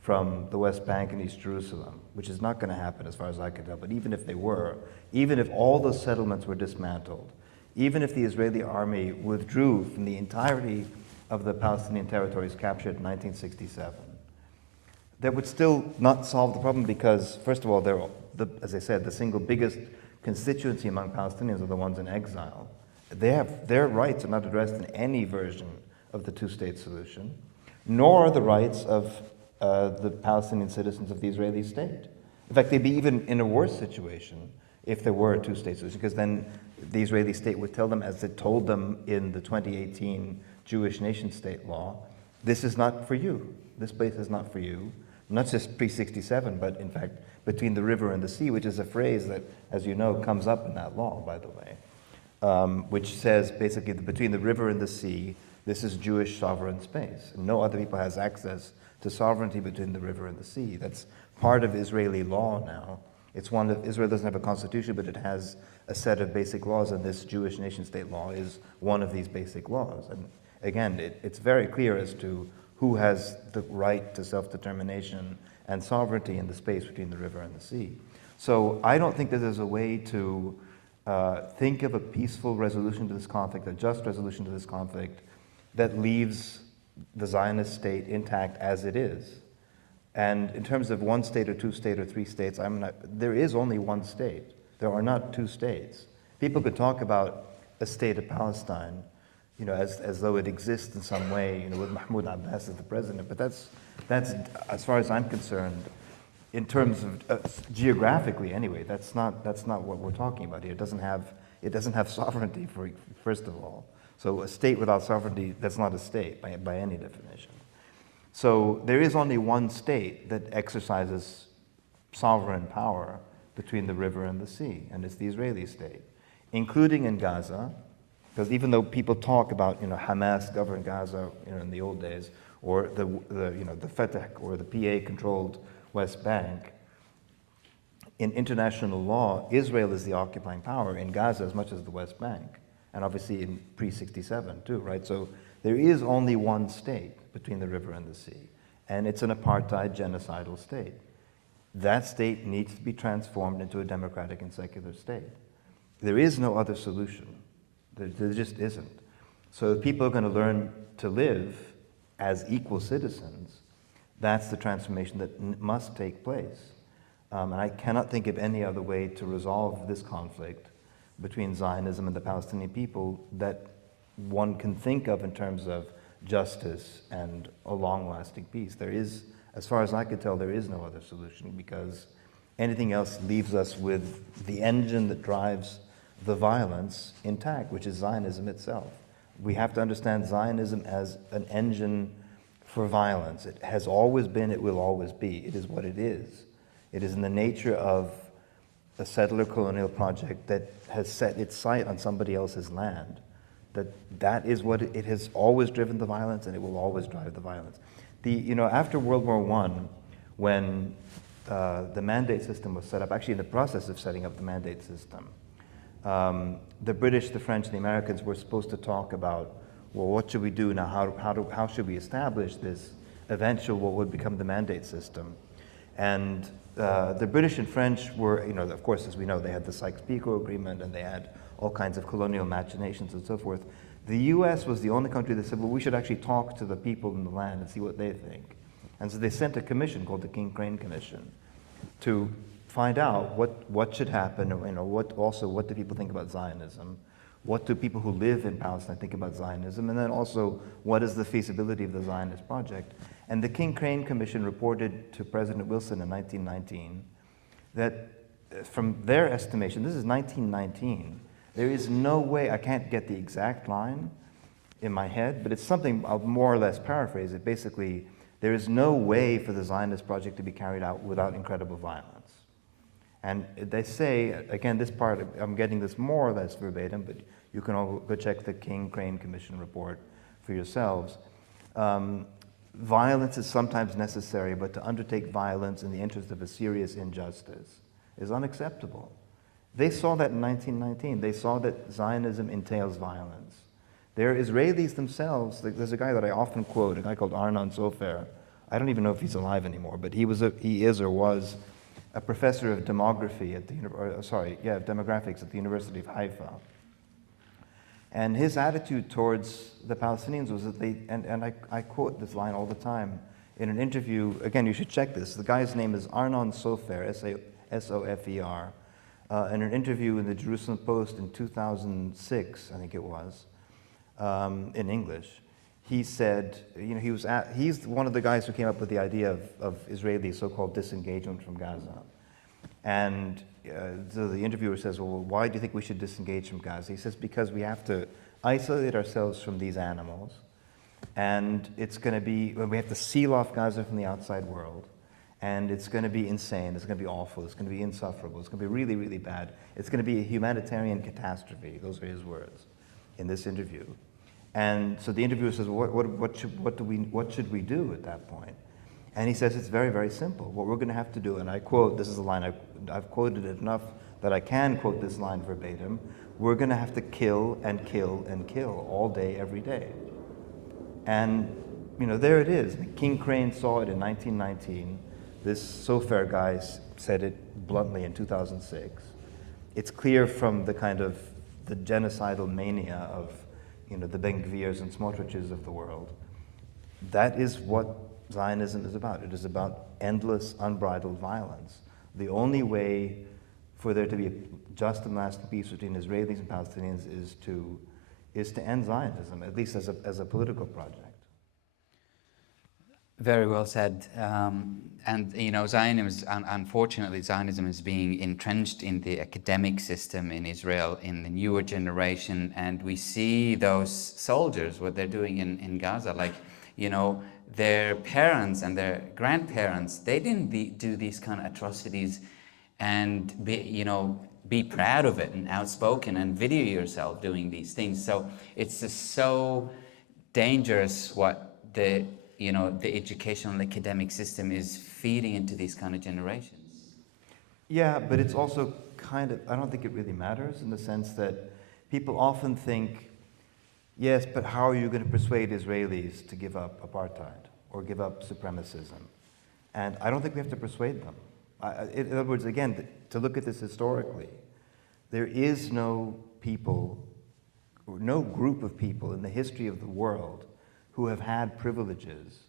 from the West Bank and East Jerusalem, which is not going to happen as far as I can tell, but even if they were, even if all those settlements were dismantled, even if the Israeli army withdrew from the entirety of the Palestinian territories captured in 1967, that would still not solve the problem because, first of all, as I said, the single biggest constituency among Palestinians are the ones in exile. Their rights are not addressed in any version of the two-state solution, nor are the rights of the Palestinian citizens of the Israeli state. In fact, they'd be even in a worse situation if there were a two-state solution, because then the Israeli state would tell them, as it told them in the 2018 Jewish nation-state law, this is not for you. This place is not for you. Not just pre-67, but in fact, between the river and the sea, which is a phrase that, as you know, comes up in that law, by the way, which says basically that between the river and the sea, this is Jewish sovereign space. And no other people has access to sovereignty between the river and the sea. That's part of Israeli law now. It's one that Israel doesn't have a constitution, but it has a set of basic laws, and this Jewish nation-state law is one of these basic laws. And again, it's very clear as to who has the right to self-determination and sovereignty in the space between the river and the sea. So I don't think that there's a way to think of a peaceful resolution to this conflict, a just resolution to this conflict, that leaves the Zionist state intact as it is. And in terms of one state or two state or three states, there is only one state. There are not two states. People could talk about a state of Palestine, as though it exists in some way, with Mahmoud Abbas as the president. But that's as far as I'm concerned, in terms of geographically anyway, that's not what we're talking about here. It doesn't have sovereignty, first of all. So a state without sovereignty, that's not a state by any definition. So there is only one state that exercises sovereign power between the river and the sea, and it's the Israeli state, including in Gaza. Because even though people talk about Hamas governed Gaza in the old days, or the Fatah or the PA-controlled West Bank, in international law, Israel is the occupying power in Gaza as much as the West Bank, and obviously in pre-67 too, right? So there is only one state between the river and the sea, and it's an apartheid genocidal state. That state needs to be transformed into a democratic and secular state. There is no other solution. There just isn't. So if people are going to learn to live as equal citizens, that's the transformation that must take place. And I cannot think of any other way to resolve this conflict between Zionism and the Palestinian people that one can think of in terms of justice and a long-lasting peace. There is, as far as I could tell, there is no other solution, because anything else leaves us with the engine that drives the violence intact, which is Zionism itself. We have to understand Zionism as an engine for violence. It has always been, it will always be. It is what it is. It is in the nature of a settler colonial project that has set its sight on somebody else's land. That is what it has always driven the violence, and it will always drive the violence. After World War I, when the mandate system was set up, actually in the process of setting up the mandate system, the British, the French, and the Americans were supposed to talk about, well, what should we do now? How should we establish this eventual, what would become the mandate system? And the British and French were, of course, as we know, they had the Sykes-Picot Agreement, and they had all kinds of colonial machinations and so forth. The U.S. was the only country that said, well, we should actually talk to the people in the land and see what they think. And so they sent a commission called the King Crane Commission to find out what should happen, what do people think about Zionism, what do people who live in Palestine think about Zionism, and then also what is the feasibility of the Zionist project. And the King Crane Commission reported to President Wilson in 1919 that from their estimation, this is 1919, there is no way, I can't get the exact line in my head, but it's something, I'll more or less paraphrase it. Basically, there is no way for the Zionist project to be carried out without incredible violence. And they say, again, this part, I'm getting this more or less verbatim, but you can all go check the King Crane Commission report for yourselves. Violence is sometimes necessary, but to undertake violence in the interest of a serious injustice is unacceptable. They saw that in 1919. They saw that Zionism entails violence. They're Israelis themselves. There's a guy that I often quote, a guy called Arnon Sofer. I don't even know if he's alive anymore, but he is or was a professor of demography at the demographics at the University of Haifa. And his attitude towards the Palestinians was that I quote this line all the time in an interview. Again, you should check this. The guy's name is Arnon Sofer, S-O-F-E-R. In an interview in the Jerusalem Post in 2006, I think it was, in English, he said, he's one of the guys who came up with the idea of Israeli so-called disengagement from Gaza. And so the interviewer says, well, why do you think we should disengage from Gaza? He says, because we have to isolate ourselves from these animals, and it's going to be, we have to seal off Gaza from the outside world, and it's going to be insane, it's going to be awful, it's going to be insufferable, it's going to be really, really bad. It's going to be a humanitarian catastrophe. Those are his words in this interview. And so the interviewer says, well, what should we do at that point? And he says, it's very, very simple. What we're going to have to do, and I quote, this is a line, I've quoted it enough that I can quote this line verbatim, we're going to have to kill and kill and kill all day, every day. And, there it is. King Crane saw it in 1919. This Sofer guy said it bluntly in 2006. It's clear from the kind of the genocidal mania of, the Ben-Gvirs and Smotriches of the world. That is what Zionism is about. It is about endless, unbridled violence. The only way for there to be a just and lasting peace between Israelis and Palestinians is to end Zionism, at least as a political project. Very well said. Unfortunately, Zionism is being entrenched in the academic system in Israel, in the newer generation, and we see those soldiers, what they're doing in Gaza, their parents and their grandparents, they didn't do these kind of atrocities and be proud of it and outspoken and video yourself doing these things. So it's just so dangerous what the educational academic system is feeding into these kind of generations. Yeah, but it's also I don't think it really matters in the sense that people often think, yes, but how are you going to persuade Israelis to give up apartheid or give up supremacism? And I don't think we have to persuade them. In other words, again, to look at this historically, there is no group of people in the history of the world who have had privileges,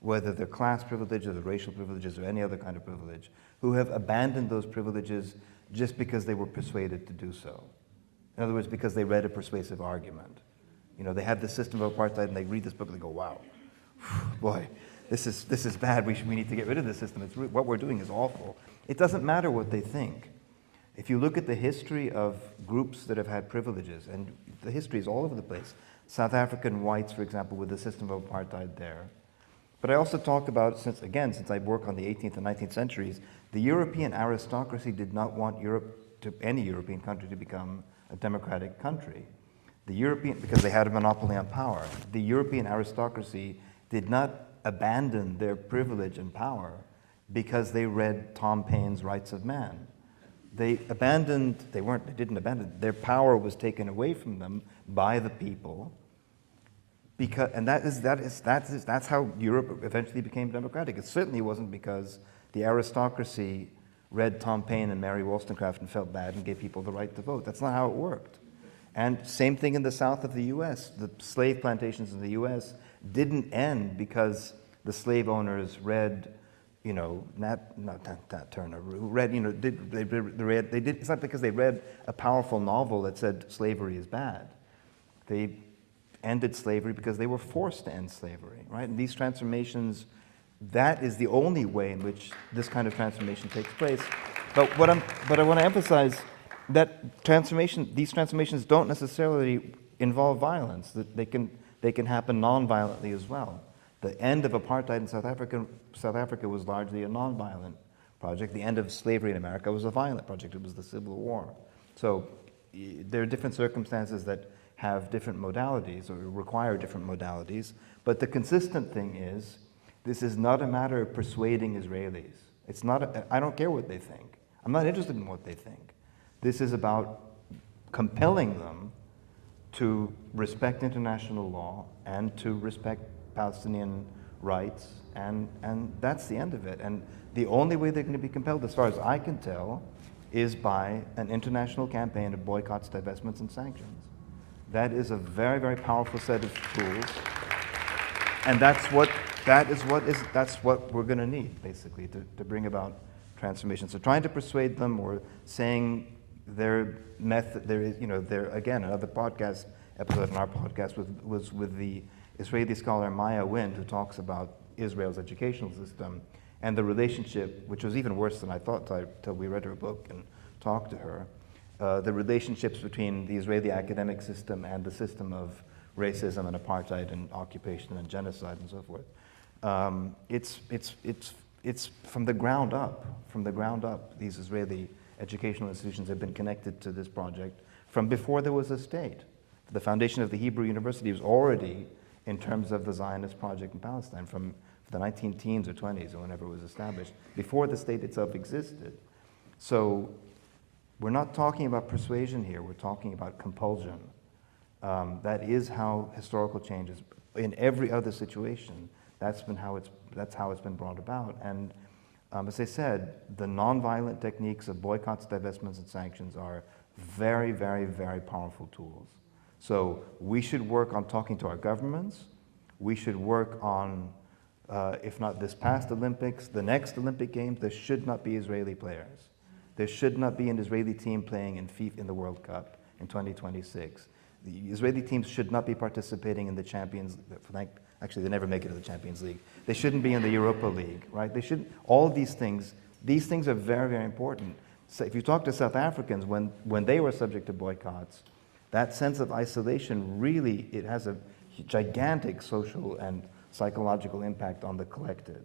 whether they're class privileges or racial privileges or any other kind of privilege, who have abandoned those privileges just because they were persuaded to do so. In other words, because they read a persuasive argument. They had this system of apartheid and they read this book and they go, wow, boy, this is bad, we need to get rid of this system. What we're doing is awful. It doesn't matter what they think. If you look at the history of groups that have had privileges, and the history is all over the place, South African whites, for example, with the system of apartheid there. But I also talk about, since I work on the 18th and 19th centuries, the European aristocracy did not want any European country to become a democratic country. Because they had a monopoly on power. The European aristocracy did not abandon their privilege and power because they read Tom Paine's Rights of Man. They didn't abandon, their power was taken away from them by the people. That's how Europe eventually became democratic. It certainly wasn't because the aristocracy read Tom Paine and Mary Wollstonecraft and felt bad and gave people the right to vote. That's not how it worked. And same thing in the south of the U.S. The slave plantations in the U.S. didn't end because the slave owners read, Nat Turner, who read, it's not because they read a powerful novel that said slavery is bad. They ended slavery because they were forced to end slavery, right? And these transformations, that is the only way in which this kind of transformation takes place. But I want to emphasize that these transformations don't necessarily involve violence. That they can happen non-violently as well. The end of apartheid in South Africa was largely a non-violent project. The end of slavery in America was a violent project. It was the Civil War. So there are different circumstances that have different modalities or require different modalities. But the consistent thing is, this is not a matter of persuading Israelis. I don't care what they think. I'm not interested in what they think. This is about compelling them to respect international law and to respect Palestinian rights, and that's the end of it. And the only way they're going to be compelled, as far as I can tell, is by an international campaign of boycotts, divestments, and sanctions. That is a very, very powerful set of tools, and that's what we're going to need, basically, to bring about transformation. So trying to persuade them or saying their method, again, another podcast episode in our podcast was with the Israeli scholar Maya Wind, who talks about Israel's educational system and the relationship, which was even worse than I thought till we read her book and talked to her, the relationships between the Israeli academic system and the system of racism and apartheid and occupation and genocide and so forth. It's from the ground up. From the ground up, these Israeli educational institutions have been connected to this project from before there was a state. The foundation of the Hebrew University was already in terms of the Zionist project in Palestine from the 19-teens or 20s or whenever it was established, before the state itself existed. So we're not talking about persuasion here, we're talking about compulsion. That is how historical change is. In every other situation, that's how it's been brought about. And as I said, the nonviolent techniques of boycotts, divestments, and sanctions are very, very, very powerful tools. So we should work on talking to our governments. We should work on, if not this past Olympics, the next Olympic Games, there should not be Israeli players. There should not be an Israeli team playing in FIFA in the World Cup in 2026. The Israeli teams should not be participating in the Champions League. Actually, they never make it to the Champions League. They shouldn't be in the Europa League, right? They shouldn't. All of these things are very, very important. So if you talk to South Africans, when they were subject to boycotts, that sense of isolation really, it has a gigantic social and psychological impact on the collective.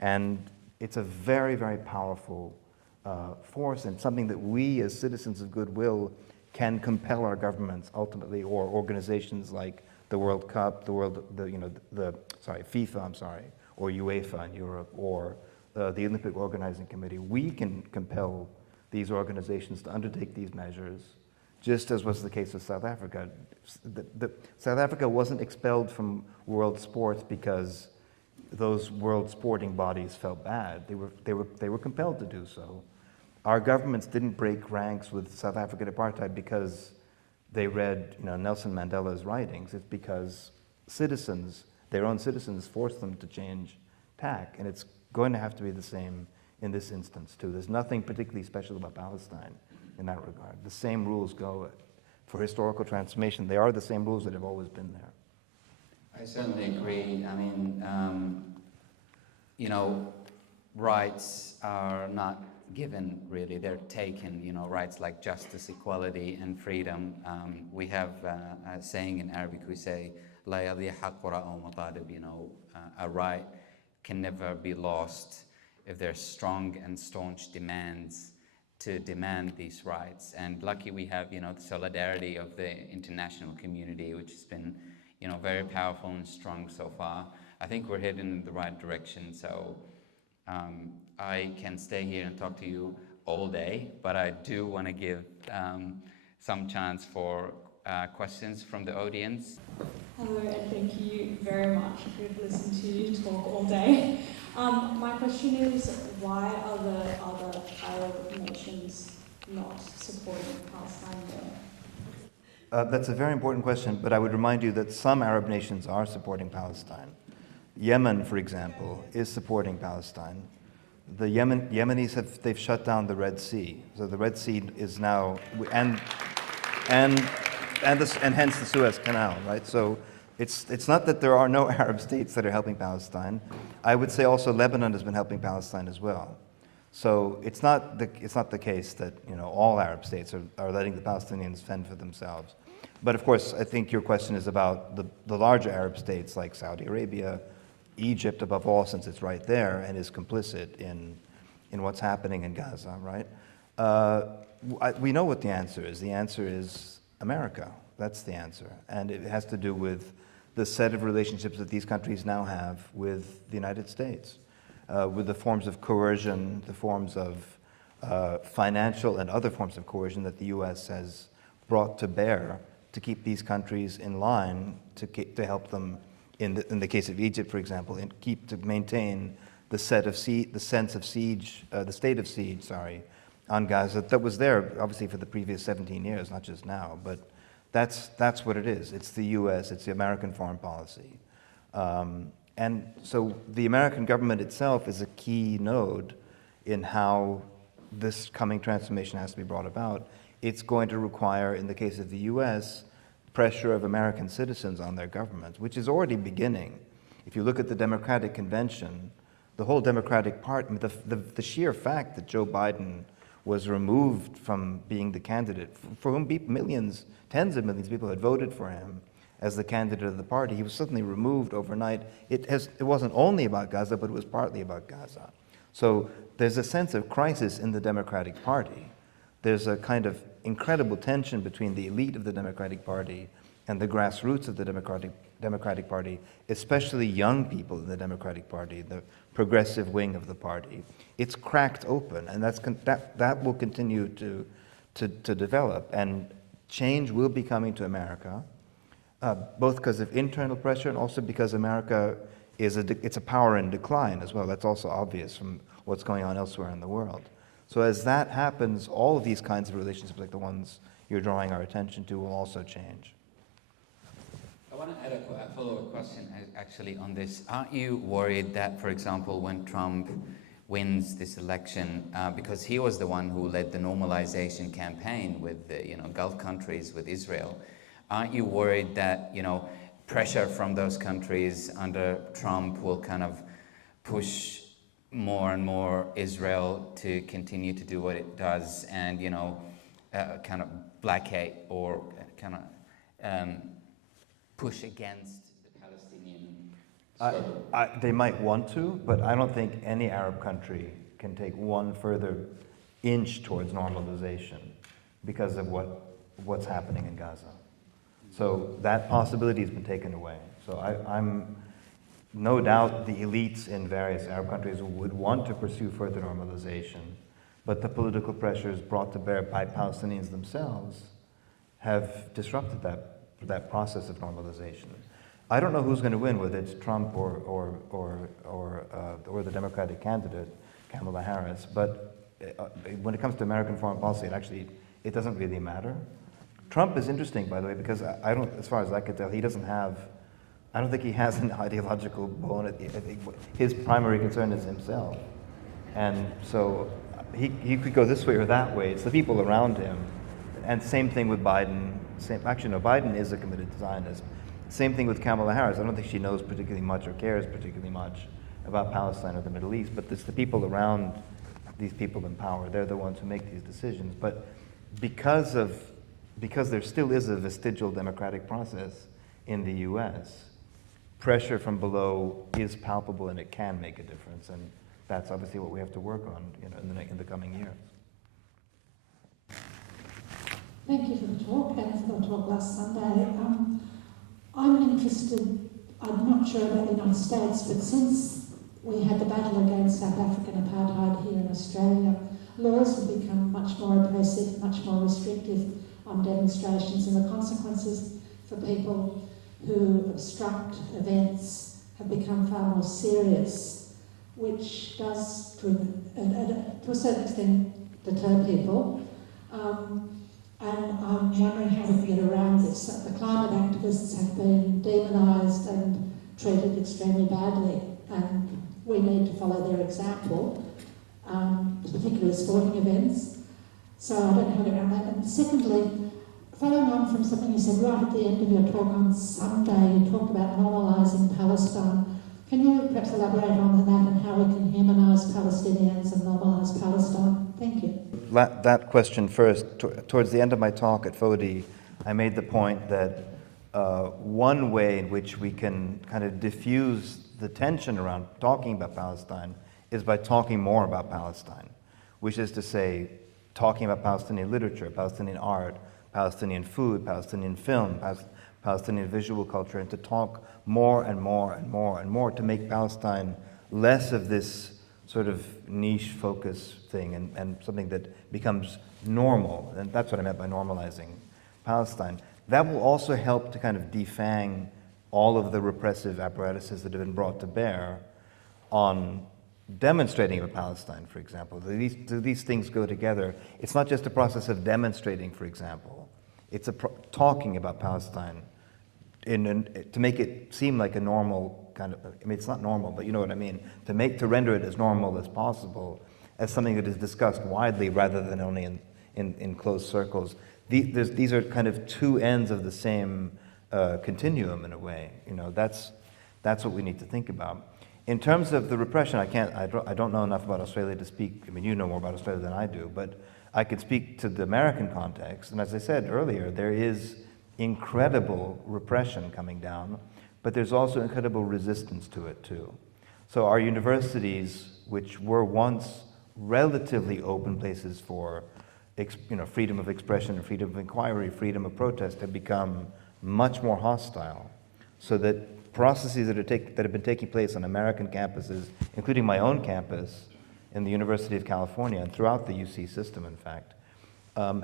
And it's a very, very powerful force, and something that we as citizens of goodwill can compel our governments ultimately, or organizations like the World Cup, FIFA, or UEFA in Europe, or the Olympic Organizing Committee. We can compel these organizations to undertake these measures, just as was the case with South Africa. South Africa wasn't expelled from world sports because those world sporting bodies felt bad. They were compelled to do so. Our governments didn't break ranks with South African apartheid because they read, Nelson Mandela's writings. It's because their own citizens, forced them to change tack, and it's going to have to be the same in this instance too. There's nothing particularly special about Palestine in that regard. The same rules go for historical transformation. They are the same rules that have always been there. I certainly agree. I mean, rights are not given, really. They're taken, rights like justice, equality, and freedom. We have a saying in Arabic, we say, "La yadhi'a haqqura aw matalib," a right can never be lost if there's strong and staunch demands to demand these rights. And lucky we have, the solidarity of the international community, which has been, very powerful and strong so far. I think we're heading in the right direction. So I can stay here and talk to you all day, but I do want to give some chance for questions from the audience. Hello, and thank you very much. We've listened to you talk all day. My question is, why are the other Arab nations not supporting Palestine there? That's a very important question, but I would remind you that some Arab nations are supporting Palestine. Yemen, for example, is supporting Palestine. The Yemenis they've shut down the Red Sea, so the Red Sea is now and hence the Suez Canal, right? So it's not that there are no Arab states that are helping Palestine. I would say also Lebanon has been helping Palestine as well. So it's not the case that all Arab states are letting the Palestinians fend for themselves. But of course, I think your question is about the larger Arab states like Saudi Arabia, Egypt above all, since it's right there and is complicit in what's happening in Gaza, right? We know what the answer is. The answer is America. That's the answer. And it has to do with the set of relationships that these countries now have with the United States, with the forms of coercion, the forms of financial and other forms of coercion that the U.S. has brought to bear to keep these countries in line, to help them, in the case of Egypt, for example, to maintain the state of siege on Gaza that was there, obviously, for the previous 17 years, not just now. But that's what it is. It's the U.S., it's the American foreign policy. And so the American government itself is a key node in how this coming transformation has to be brought about. It's going to require, in the case of the U.S., pressure of American citizens on their governments, which is already beginning. If you look at the Democratic Convention, the whole Democratic Party, the sheer fact that Joe Biden was removed from being the candidate, for whom millions, tens of millions of people had voted for him as the candidate of the party, he was suddenly removed overnight. It wasn't only about Gaza, but it was partly about Gaza. So there's a sense of crisis in the Democratic Party. There's a kind of incredible tension between the elite of the Democratic Party and the grassroots of the Democratic Party, especially young people in the Democratic Party, the progressive wing of the party. It's cracked open, and that will continue to develop. And change will be coming to America, both because of internal pressure and also because America it's a power in decline as well. That's also obvious from what's going on elsewhere in the world. So as that happens, all of these kinds of relationships, like the ones you're drawing our attention to, will also change. I want to add a follow-up question actually on this. Aren't you worried that, for example, when Trump wins this election, because he was the one who led the normalization campaign with the Gulf countries, with Israel, aren't you worried that pressure from those countries under Trump will kind of push more and more Israel to continue to do what it does and kind of placate or kind of push against the Palestinian struggle? They might want to, but I don't think any Arab country can take one further inch towards normalization because of what's happening in Gaza. So that possibility has been taken away. So I'm no doubt the elites in various Arab countries would want to pursue further normalization, but the political pressures brought to bear by Palestinians themselves have disrupted that process of normalization. I don't know who's going to win, whether it's Trump or the Democratic candidate, Kamala Harris. But when it comes to American foreign policy, it doesn't really matter. Trump is interesting, by the way, because as far as I could tell, I don't think he has an ideological bone. I think his primary concern is himself. And so he could go this way or that way. It's the people around him. And same thing with Biden. Biden is a committed Zionist. Same thing with Kamala Harris. I don't think she knows particularly much or cares particularly much about Palestine or the Middle East, but it's the people around these people in power. They're the ones who make these decisions. But because there still is a vestigial democratic process in the U.S., pressure from below is palpable and it can make a difference, and that's obviously what we have to work on in the coming years. Thank you for the talk and for the talk last Sunday. I'm interested, I'm not sure about the United States, but since we had the battle against South African apartheid here in Australia, laws have become much more oppressive, much more restrictive on demonstrations, and the consequences for people who obstruct events have become far more serious, which does, to a certain extent, deter people. And I'm wondering how we can get around this. The climate activists have been demonised and treated extremely badly, and we need to follow their example, particularly sporting events. So I don't know how to get around that. And secondly, following on from something you said right at the end of your talk on Sunday, you talked about normalising Palestine. Can you perhaps elaborate on that and how we can humanise Palestinians and normalise Palestine? Thank you. That question first. Towards the end of my talk at FODI, I made the point that one way in which we can kind of diffuse the tension around talking about Palestine is by talking more about Palestine, which is to say, talking about Palestinian literature, Palestinian art, Palestinian food, Palestinian film, Palestinian visual culture, and to talk more and more and more and more to make Palestine less of this sort of niche focus thing and something that becomes normal. And that's what I meant by normalizing Palestine. That will also help to kind of defang all of the repressive apparatuses that have been brought to bear on demonstrating for Palestine, for example. These things go together. It's not just a process of demonstrating, for example. It's talking about Palestine to make it seem like a normal kind of, I mean, it's not normal, but you know what I mean, to render it as normal as possible, as something that is discussed widely rather than only in closed circles. These are kind of two ends of the same continuum in a way. You know, that's what we need to think about. In terms of the repression, I don't know enough about Australia to speak. I mean, you know more about Australia than I do, but I could speak to the American context. And as I said earlier, there is incredible repression coming down, but there's also incredible resistance to it too. So our universities, which were once relatively open places for freedom of expression, freedom of inquiry, freedom of protest, have become much more hostile. So that processes that have been taking place on American campuses, including my own campus in the University of California and throughout the UC system, in fact, the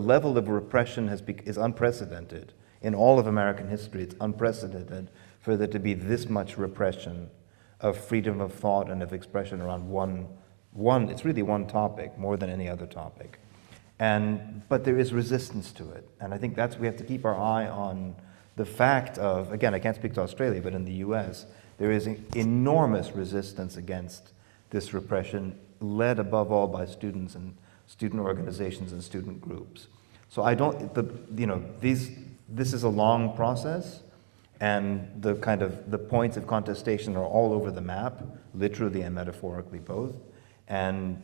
level of repression is unprecedented in all of American history. It's unprecedented for there to be this much repression of freedom of thought and of expression around one. It's really one topic more than any other topic, but there is resistance to it, and I think we have to keep our eye on the fact of, again, I can't speak to Australia, but in the U.S. there is enormous resistance against this repression, led above all by students and student organizations and student groups. So this is a long process, and the points of contestation are all over the map, literally and metaphorically both. And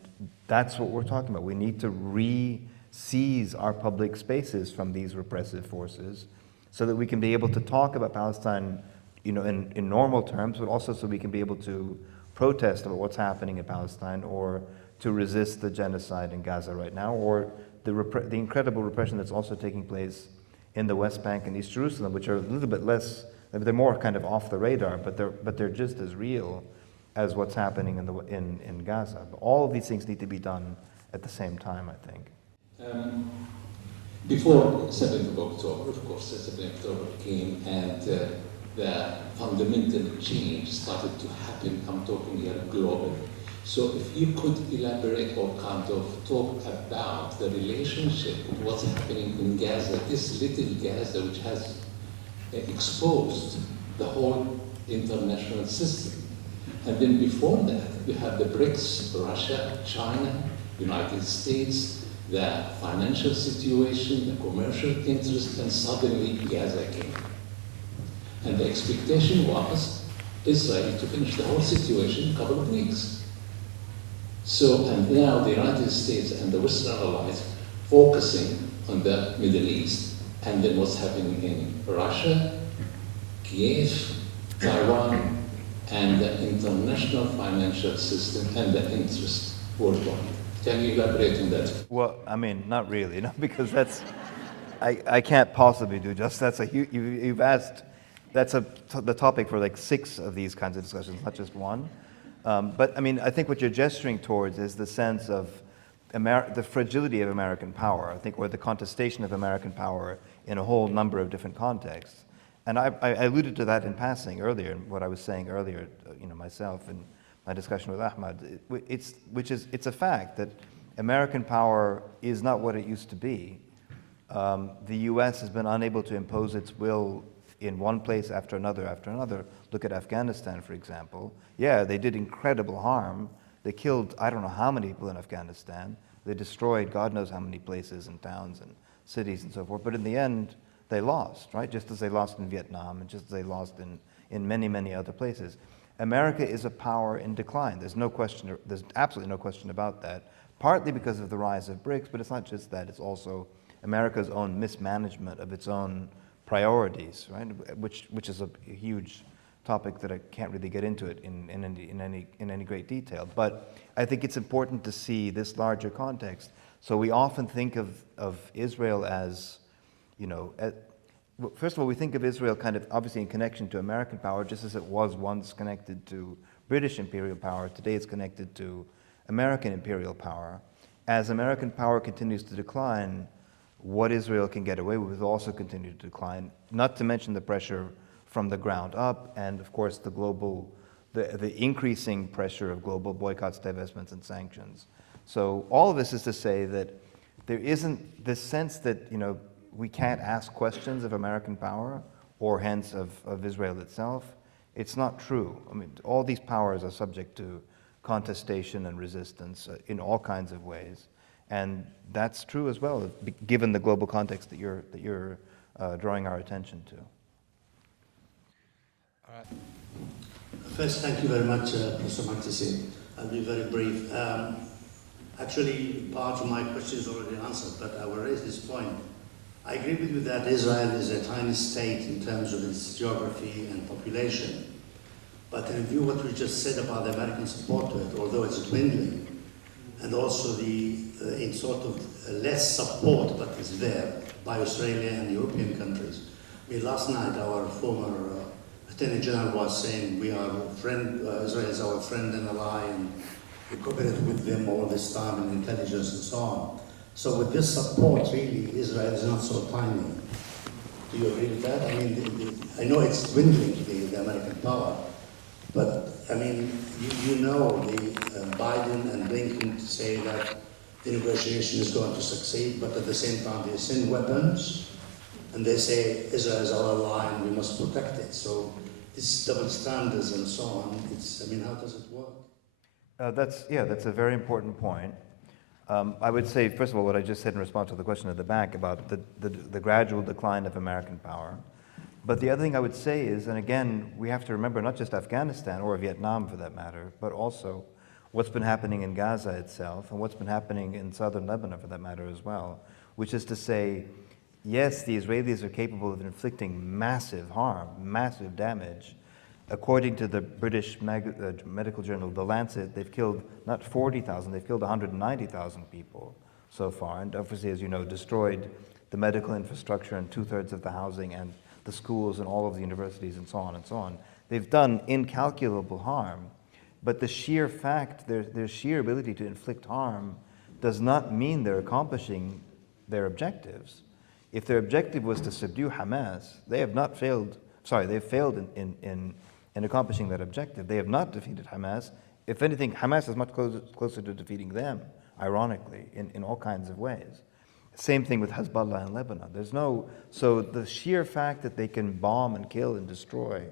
that's what we're talking about. We need to re-seize our public spaces from these repressive forces so that we can be able to talk about Palestine, in normal terms, but also so we can be able to protest about what's happening in Palestine, or to resist the genocide in Gaza right now, or the incredible repression that's also taking place in the West Bank and East Jerusalem, which are a little bit less, they're more kind of off the radar, but they're just as real as what's happening in Gaza. But all of these things need to be done at the same time, I think. Before 7th of October, of course, 7th of October came, and the fundamental change started to happen. I'm talking here global. So if you could elaborate or kind of talk about the relationship with what's happening in Gaza, this little Gaza which has exposed the whole international system. And then before that, you have the BRICS, Russia, China, United States, the financial situation, the commercial interest, and suddenly Gaza came. And the expectation was Israel to finish the whole situation in a couple of weeks. So, and now the United States and the Western allies focusing on the Middle East, and then what's happening in Russia, Kiev, Taiwan, and the international financial system and the interest worldwide. Can you elaborate on that? Well, I mean, not really, because I can't possibly do justice. You've asked, the topic for like 6 of these kinds of discussions, not just one. But I mean, I think what you're gesturing towards is the sense of the fragility of American power, I think, or the contestation of American power in a whole number of different contexts. And I alluded to that in passing earlier, in what I was saying earlier, myself in my discussion with Ahmad. It's a fact that American power is not what it used to be. The U.S. has been unable to impose its will in one place after another after another. Look at Afghanistan, for example. Yeah, they did incredible harm. They killed, I don't know how many people in Afghanistan. They destroyed God knows how many places and towns and cities and so forth. But in the end, they lost, right? Just as they lost in Vietnam and just as they lost in many, many other places. America is a power in decline. There's absolutely no question about that. Partly because of the rise of BRICS, but it's not just that. It's also America's own mismanagement of its own priorities, right? Which is a huge topic that I can't really get into it in any great detail. But I think it's important to see this larger context. So we often think of Israel as, first of all, we think of Israel kind of obviously in connection to American power, just as it was once connected to British imperial power. Today it's connected to American imperial power. As American power continues to decline, what Israel can get away with will also continue to decline, not to mention the pressure from the ground up, and of course the increasing pressure of global boycotts, divestments, and sanctions. So all of this is to say that there isn't this sense that, we can't ask questions of American power or hence of Israel itself. It's not true. I mean, all these powers are subject to contestation and resistance in all kinds of ways. And that's true as well, given the global context that you're drawing our attention to. First, thank you very much, Professor Makdisi. I'll be very brief. Actually, part of my question is already answered, but I will raise this point. I agree with you that Israel is a tiny state in terms of its geography and population. But in view of what we just said about the American support to it, although it's dwindling, and also in sort of less support that is there by Australia and European countries. I mean, last night our former Attorney General was saying we are Israel is our friend and ally, and we cooperated with them all this time in intelligence and so on. So with this support, really, Israel is not so tiny. Do you agree with that? I mean, I know it's dwindling, the American power, but I mean, you know Biden and Blinken say that the negotiation is going to succeed, but at the same time they send weapons, and they say Israel is our ally and we must protect it. So this double standards and so on, how does it work? That's a very important point. I would say, first of all, what I just said in response to the question at the back about the gradual decline of American power. But the other thing I would say is, and again, we have to remember not just Afghanistan or Vietnam for that matter, but also what's been happening in Gaza itself and what's been happening in southern Lebanon for that matter as well, which is to say, yes, the Israelis are capable of inflicting massive harm, massive damage. According to the British medical journal, The Lancet, they've killed not 40,000, they've killed 190,000 people so far, and obviously, as you know, destroyed the medical infrastructure and 2/3 of the housing and the schools and all of the universities and so on and so on. They've done incalculable harm, but the sheer fact, their sheer ability to inflict harm does not mean they're accomplishing their objectives. If their objective was to subdue Hamas, they've failed in accomplishing that objective. They have not defeated Hamas. If anything, Hamas is much closer to defeating them, ironically, in all kinds of ways. Same thing with Hezbollah in Lebanon. So the sheer fact that they can bomb and kill and destroy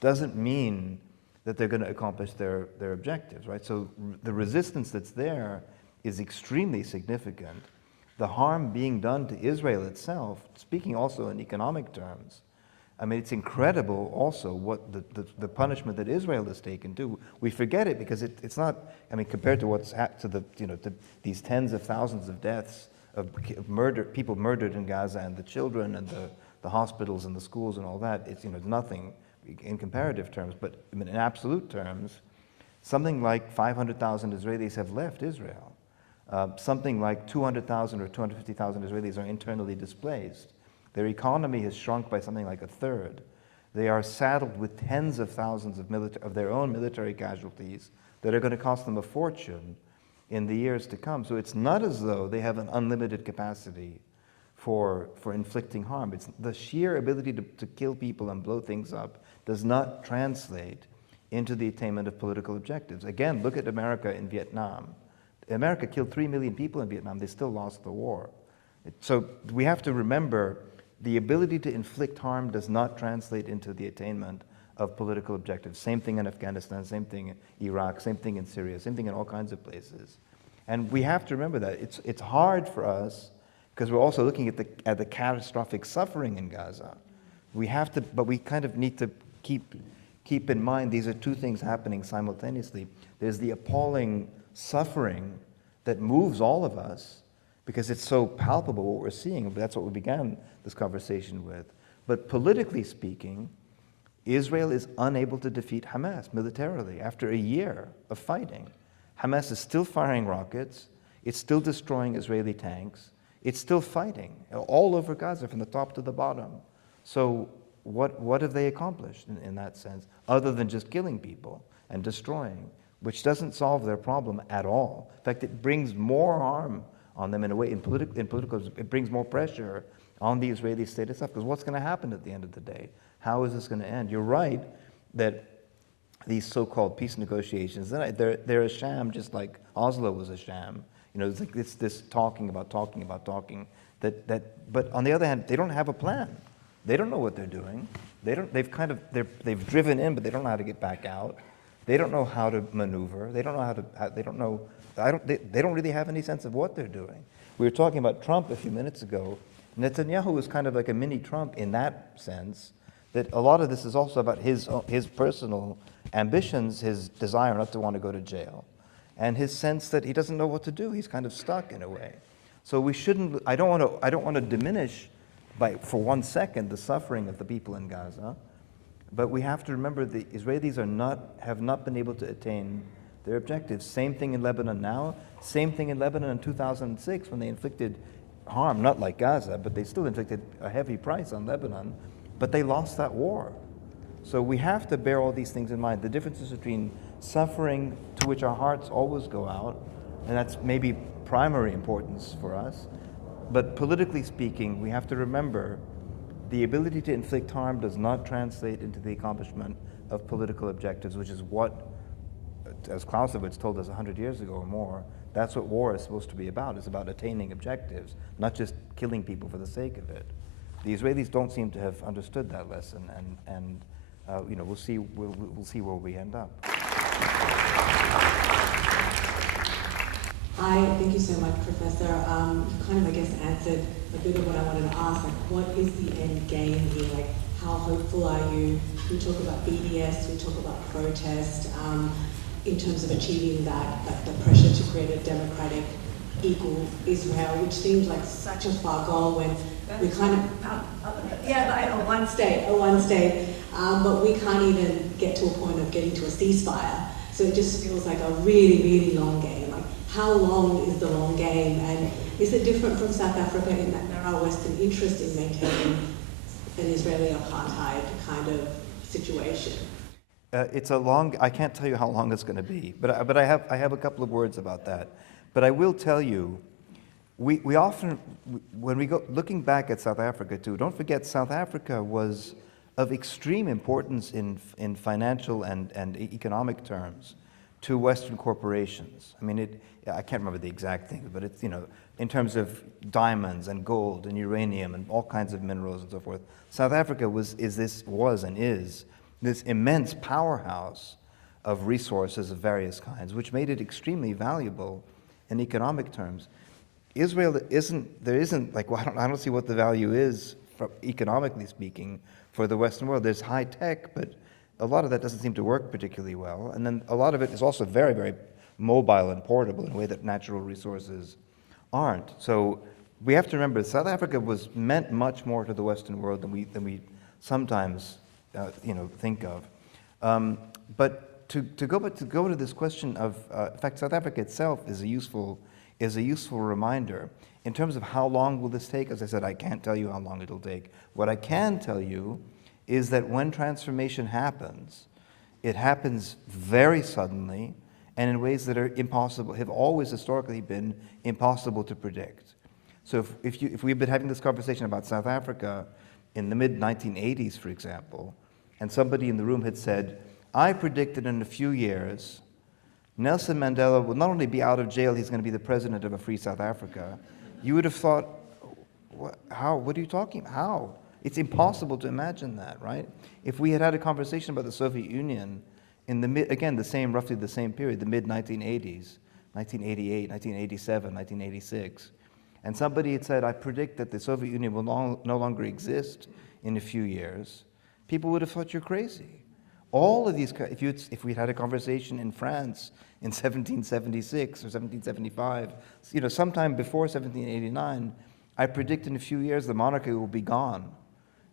doesn't mean that they're going to accomplish their objectives, right? So the resistance that's there is extremely significant. The harm being done to Israel itself, speaking also in economic terms, I mean, it's incredible also what the punishment that Israel has taken too. We forget it because it's not, I mean, compared to what's happened to these tens of thousands of deaths of people murdered in Gaza and the children and the hospitals and the schools and all that, it's nothing in comparative terms. But I mean, in absolute terms, something like 500,000 Israelis have left Israel. Something like 200,000 or 250,000 Israelis are internally displaced. Their economy has shrunk by something like 1/3. They are saddled with tens of thousands of their own military casualties that are going to cost them a fortune in the years to come. So it's not as though they have an unlimited capacity for inflicting harm. It's the sheer ability to kill people and blow things up does not translate into the attainment of political objectives. Again, look at America in Vietnam. America killed 3 million people in Vietnam. They still lost the war. So we have to remember the ability to inflict harm does not translate into the attainment of political objectives. Same thing in Afghanistan, same thing in Iraq, same thing in Syria, same thing in all kinds of places. And we have to remember that. It's hard for us because we're also looking at the catastrophic suffering in Gaza. But we kind of need to keep in mind these are two things happening simultaneously. There's the appalling suffering that moves all of us because it's so palpable what we're seeing. That's what we began this conversation with. But politically speaking, Israel is unable to defeat Hamas militarily after a year of fighting. Hamas is still firing rockets. It's still destroying Israeli tanks. It's still fighting all over Gaza from the top to the bottom. So what have they accomplished in that sense, other than just killing people and destroying, which doesn't solve their problem at all. In fact, it brings more harm on them in a way. In political, it brings more pressure on the Israeli state itself. Because what's going to happen at the end of the day? How is this going to end? You're right that these so-called peace negotiations, they're a sham, just like Oslo was a sham. It's like this talking. But on the other hand, they don't have a plan. They don't know what they're doing. They've driven in, but they don't know how to get back out. They don't know how to maneuver. They don't know they don't really have any sense of what they're doing. We were talking about Trump a few minutes ago. Netanyahu was kind of like a mini Trump in that sense, that a lot of this is also about his personal ambitions, his desire not to want to go to jail, and his sense that he doesn't know what to do. He's kind of stuck in a way. So we shouldn't. I don't want to diminish for 1 second the suffering of the people in Gaza, but we have to remember the Israelis have not been able to attain their objectives. Same thing in Lebanon now. Same thing in Lebanon in 2006 when they inflicted harm, not like Gaza, but they still inflicted a heavy price on Lebanon. But they lost that war. So we have to bear all these things in mind. The differences between suffering, to which our hearts always go out, and that's maybe primary importance for us. But politically speaking, we have to remember the ability to inflict harm does not translate into the accomplishment of political objectives, which is what, as Clausewitz told us 100 years ago or more, that's what war is supposed to be about. It's about attaining objectives, not just killing people for the sake of it. The Israelis don't seem to have understood that lesson, and we'll see where we end up. Hi, thank you so much, Professor. You kind of, I guess, answered a bit of what I wanted to ask. Like, what is the end game here? Like, how hopeful are you? We talk about BDS, we talk about protest, in terms of achieving that, like the pressure to create a democratic, equal Israel, which seems like such a far goal when we kind of, a one state, but we can't even get to a point of getting to a ceasefire. So it just feels like a really, really long game. Like, how long is the long game? And is it different from South Africa in that there are Western interests in maintaining an Israeli apartheid kind of situation? It's a long. I can't tell you how long it's going to be, but I have a couple of words about that. But I will tell you, we often, when we go looking back at South Africa too, don't forget South Africa was of extreme importance in financial and economic terms to Western corporations. I mean, I can't remember the exact thing, but it's, in terms of diamonds and gold and uranium and all kinds of minerals and so forth. South Africa was this immense powerhouse of resources of various kinds, which made it extremely valuable in economic terms. Israel isn't, I don't see what the value is, economically speaking, for the Western world. There's high tech, but a lot of that doesn't seem to work particularly well. And then a lot of it is also very, very mobile and portable in a way that natural resources aren't. So we have to remember South Africa was meant much more to the Western world than we sometimes think of. But to go to this question of, in fact, South Africa itself is a useful reminder in terms of how long will this take. As I said, I can't tell you how long it'll take. What I can tell you is that when transformation happens, it happens very suddenly and in ways that are impossible, have always historically been impossible to predict. So if we've been having this conversation about South Africa in the mid-1980s, for example, and somebody in the room had said, I predicted in a few years, Nelson Mandela will not only be out of jail, he's going to be the president of a free South Africa. You would have thought, how? What are you talking about? How? It's impossible to imagine that, right? If we had had a conversation about the Soviet Union in roughly the same period, the mid-1980s, 1988, 1987, 1986, and somebody had said, I predict that the Soviet Union will no longer exist in a few years, people would have thought you're crazy. All of these, if we'd had a conversation in France in 1776 or 1775, sometime before 1789, I predict in a few years the monarchy will be gone,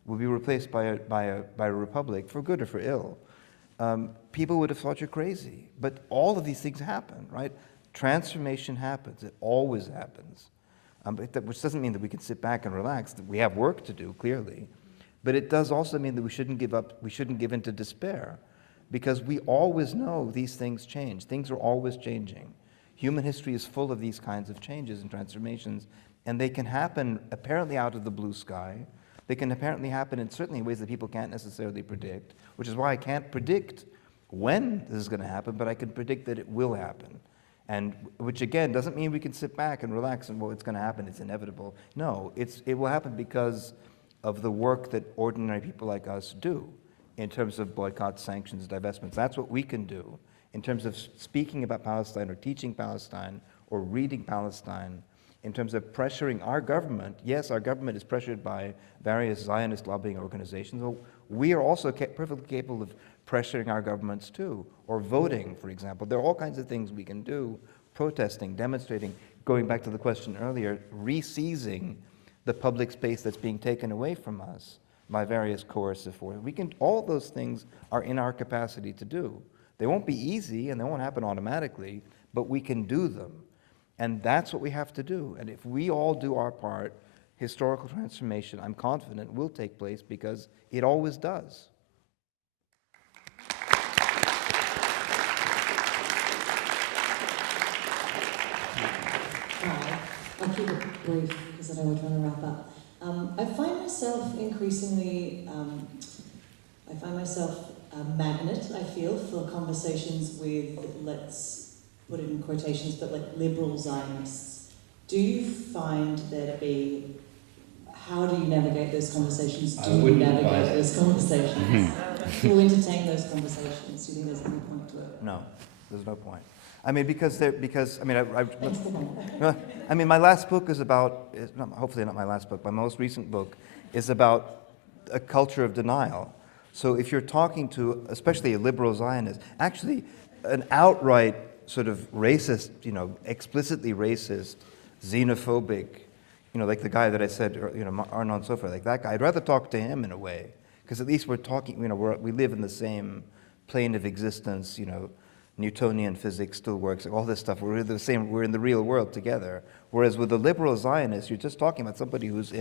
will be replaced by a republic, for good or for ill. People would have thought you're crazy. But all of these things happen, right? Transformation happens. It always happens. Which doesn't mean that we can sit back and relax. We have work to do, clearly. But it does also mean that we shouldn't give up, we shouldn't give in to despair. because we always know these things change. Things are always changing. Human history is full of these kinds of changes and transformations, and they can happen apparently out of the blue sky. They can apparently happen in certainly ways that people can't necessarily predict, which is why I can't predict when this is going to happen, but I can predict that it will happen. And which again doesn't mean we can sit back and relax and, well, it's going to happen, it's inevitable. No, it will happen because of the work that ordinary people like us do in terms of boycotts, sanctions, divestments. That's what we can do in terms of speaking about Palestine or teaching Palestine or reading Palestine, in terms of pressuring our government. Yes, our government is pressured by various Zionist lobbying organizations. Well, we are also perfectly capable of pressuring our governments too, or voting, for example. There are all kinds of things we can do, protesting, demonstrating, going back to the question earlier, re-seizing the public space that's being taken away from us by various coercive forces. All those things are in our capacity to do. They won't be easy and they won't happen automatically, but we can do them. And that's what we have to do. And if we all do our part, historical transformation, I'm confident, will take place because it always does. Hi, I'll keep it brief because I know we're trying to wrap up. I find myself increasingly, a magnet, I feel, for conversations with, let's put it in quotations, but like liberal Zionists. Do you find there to be, how do you navigate those conversations? Do you navigate those conversations? Do you entertain those conversations? Do you think there's any point to it? No, there's no point. I mean, my last book is about, hopefully not my last book, my most recent book is about a culture of denial. So if you're talking to, especially a liberal Zionist, actually an outright sort of racist, explicitly racist, xenophobic, like the guy that I said, Arnon Sofer, like that guy, I'd rather talk to him in a way, because at least we're talking, we live in the same plane of existence, Newtonian physics still works, all this stuff. We're in the real world together. Whereas with the liberal Zionists, you're just talking about somebody who's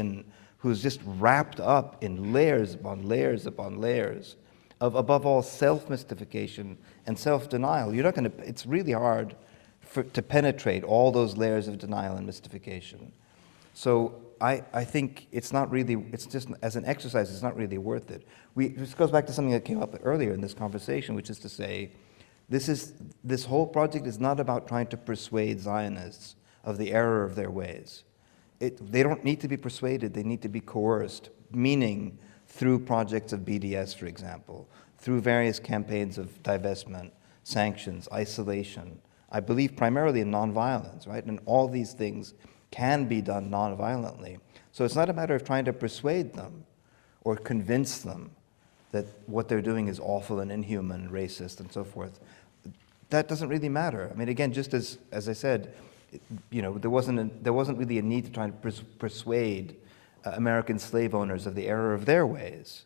just wrapped up in layers upon layers upon layers of, above all, self-mystification and self-denial. It's really hard to penetrate all those layers of denial and mystification. So I think it's just, as an exercise, it's not really worth it. This goes back to something that came up earlier in this conversation, which is to say, this whole project is not about trying to persuade Zionists of the error of their ways. They don't need to be persuaded, they need to be coerced, meaning through projects of BDS, for example, through various campaigns of divestment, sanctions, isolation. I believe primarily in nonviolence, right? And all these things can be done nonviolently. So it's not a matter of trying to persuade them or convince them that what they're doing is awful and inhuman, racist, and so forth. That doesn't really matter. I mean, again, just as I said, there wasn't really a need to try to persuade American slave owners of the error of their ways.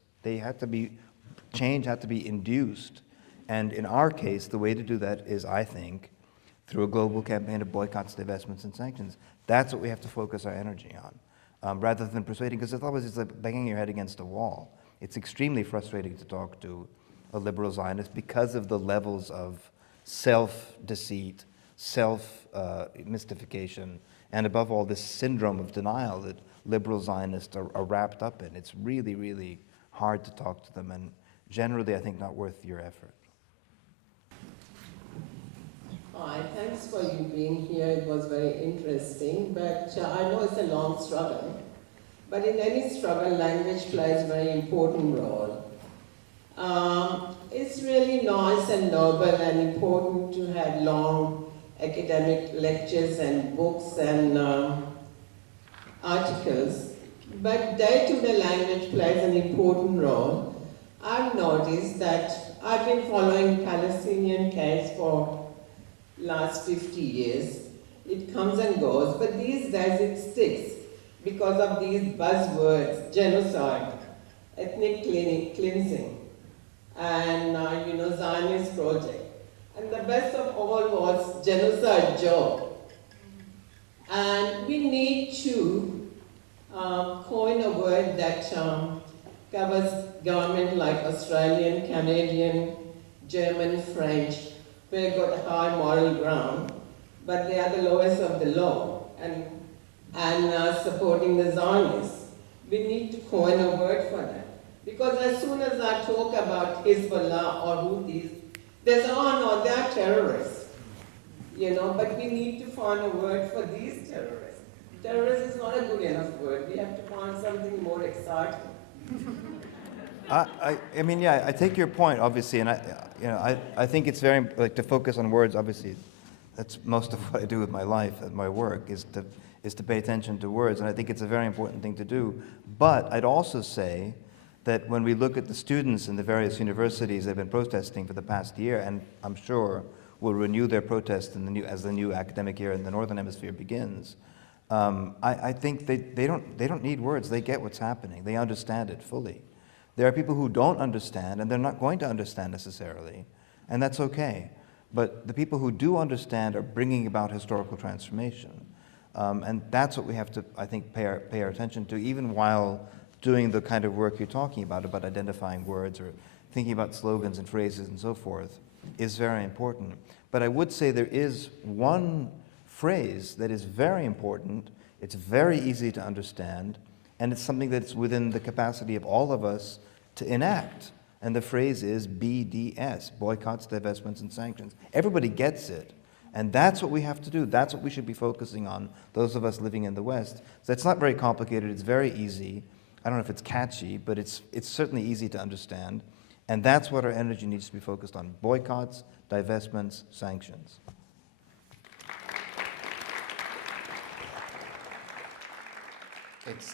Change had to be induced. And in our case, the way to do that is, I think, through a global campaign of boycotts, divestments, and sanctions. That's what we have to focus our energy on, rather than persuading, because otherwise it's like banging your head against a wall. It's extremely frustrating to talk to a liberal Zionist because of the levels of self-deceit, self-mystification, and above all, this syndrome of denial that liberal Zionists are wrapped up in. It's really, really hard to talk to them, and generally, I think, not worth your effort. Hi, thanks for you being here. It was very interesting, but I know it's a long struggle. But in any struggle, language plays a very important role. It's really nice and noble and important to have long academic lectures and books and articles, but day-to-day language plays an important role. I've noticed that I've been following Palestinian case for last 50 years. It comes and goes, but these days it sticks because of these buzzwords: genocide, ethnic cleansing, and Zionist project. And the best of all was genocide joke. And we need to coin a word that covers government like Australian, Canadian, German, French, we've got high moral ground, but they are the lowest of the low, and supporting the Zionists. We need to coin a word for that. Because as soon as I talk about Hezbollah or Houthis, they say, oh no, they are terrorists. But we need to find a word for these terrorists. Terrorist is not a good enough word. We have to find something more exciting. I mean, yeah, I take your point, obviously, and I think it's very, to focus on words, obviously, that's most of what I do with my life and my work, is to pay attention to words, and I think it's a very important thing to do. But I'd also say that when we look at the students in the various universities that have been protesting for the past year, and I'm sure will renew their protest as the new academic year in the Northern Hemisphere begins, I think they don't need words. They get what's happening. They understand it fully. There are people who don't understand, and they're not going to understand necessarily, and that's okay. But the people who do understand are bringing about historical transformation. And that's what we have to, I think, pay our attention to, even while doing the kind of work you're talking about identifying words or thinking about slogans and phrases and so forth, is very important. But I would say there is one phrase that is very important, it's very easy to understand, and it's something that's within the capacity of all of us to enact. And the phrase is BDS, boycotts, divestments, and sanctions. Everybody gets it. And that's what we have to do. That's what we should be focusing on, those of us living in the West. So it's not very complicated. It's very easy. I don't know if it's catchy, but it's certainly easy to understand. And that's what our energy needs to be focused on: boycotts, divestments, sanctions.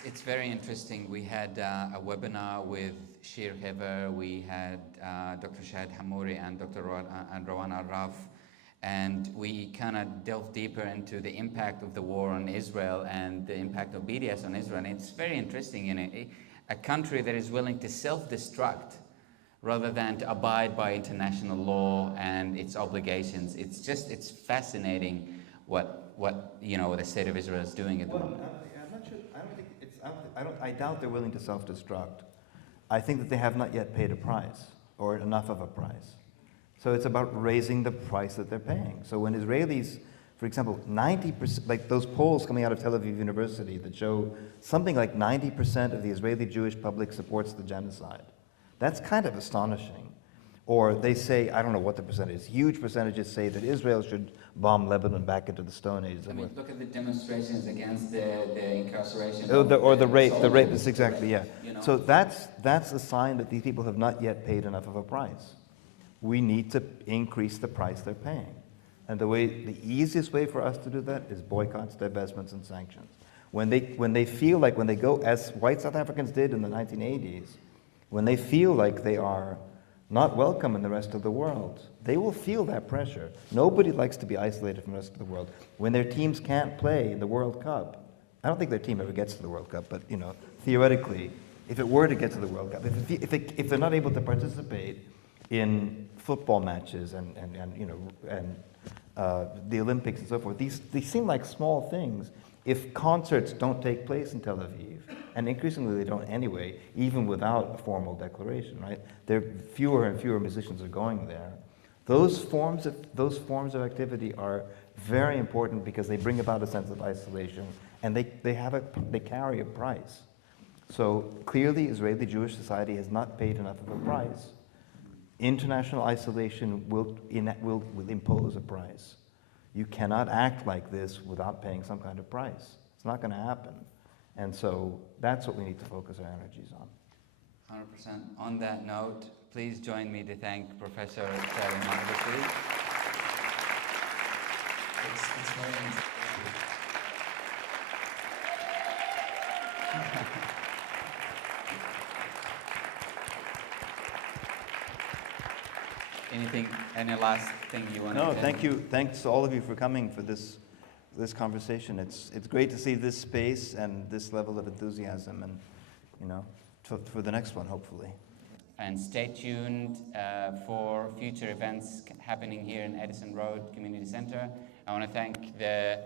It's very interesting. We had a webinar with Shir Hever, we had Dr. Shahid Hamouri and Dr. Rawan Arraf, and we kind of delved deeper into the impact of the war on Israel and the impact of BDS on Israel. And it's very interesting, a country that is willing to self-destruct rather than to abide by international law and its obligations. It's fascinating what the state of Israel is doing at the moment. I'm not sure. I doubt they're willing to self-destruct. I think that they have not yet paid a price, or enough of a price. So it's about raising the price that they're paying. So when Israelis, for example, 90%, like those polls coming out of Tel Aviv University that show something like 90% of the Israeli Jewish public supports the genocide. That's kind of astonishing. Or they say, I don't know what the percentage is, huge percentages say that Israel should bomb Lebanon back into the Stone Age. I mean, look at the demonstrations against the incarceration. Or the rape, soldiers. that's exactly, yeah. So that's a sign that these people have not yet paid enough of a price. We need to increase the price they're paying. And the easiest way for us to do that is boycotts, divestments, and sanctions. When they feel like, when they go, as white South Africans did in the 1980s, when they feel like they are not welcome in the rest of the world, they will feel that pressure. Nobody likes to be isolated from the rest of the world. When their teams can't play in the World Cup, I don't think their team ever gets to the World Cup, but theoretically, if it were to get to the World Cup, if they're not able to participate in football matches and the Olympics and so forth, these seem like small things. If concerts don't take place in Tel Aviv, and increasingly they don't anyway, even without a formal declaration, right? There fewer and fewer musicians are going there. Those forms of activity are very important because they bring about a sense of isolation, and they carry a price. So clearly, Israeli Jewish society has not paid enough of a price. International isolation will impose a price. You cannot act like this without paying some kind of price. It's not going to happen. And so that's what we need to focus our energies on. 100%. On that note, please join me to thank Professor Saree Makdisi. It's very interesting. Any last thing you want to No, add? thank you. Thanks to all of you for coming for this conversation. It's great to see this space and this level of enthusiasm, and for the next one, hopefully. And stay tuned for future events happening here in Edison Road Community Center. I want to thank the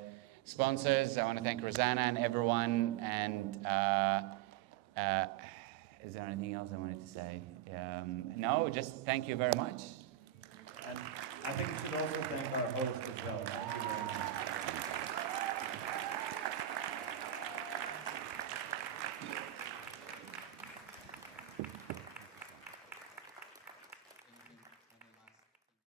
sponsors. I want to thank Rosanna and everyone. And is there anything else I wanted to say? No, just thank you very much. And I think we should also thank our host as well. Thank you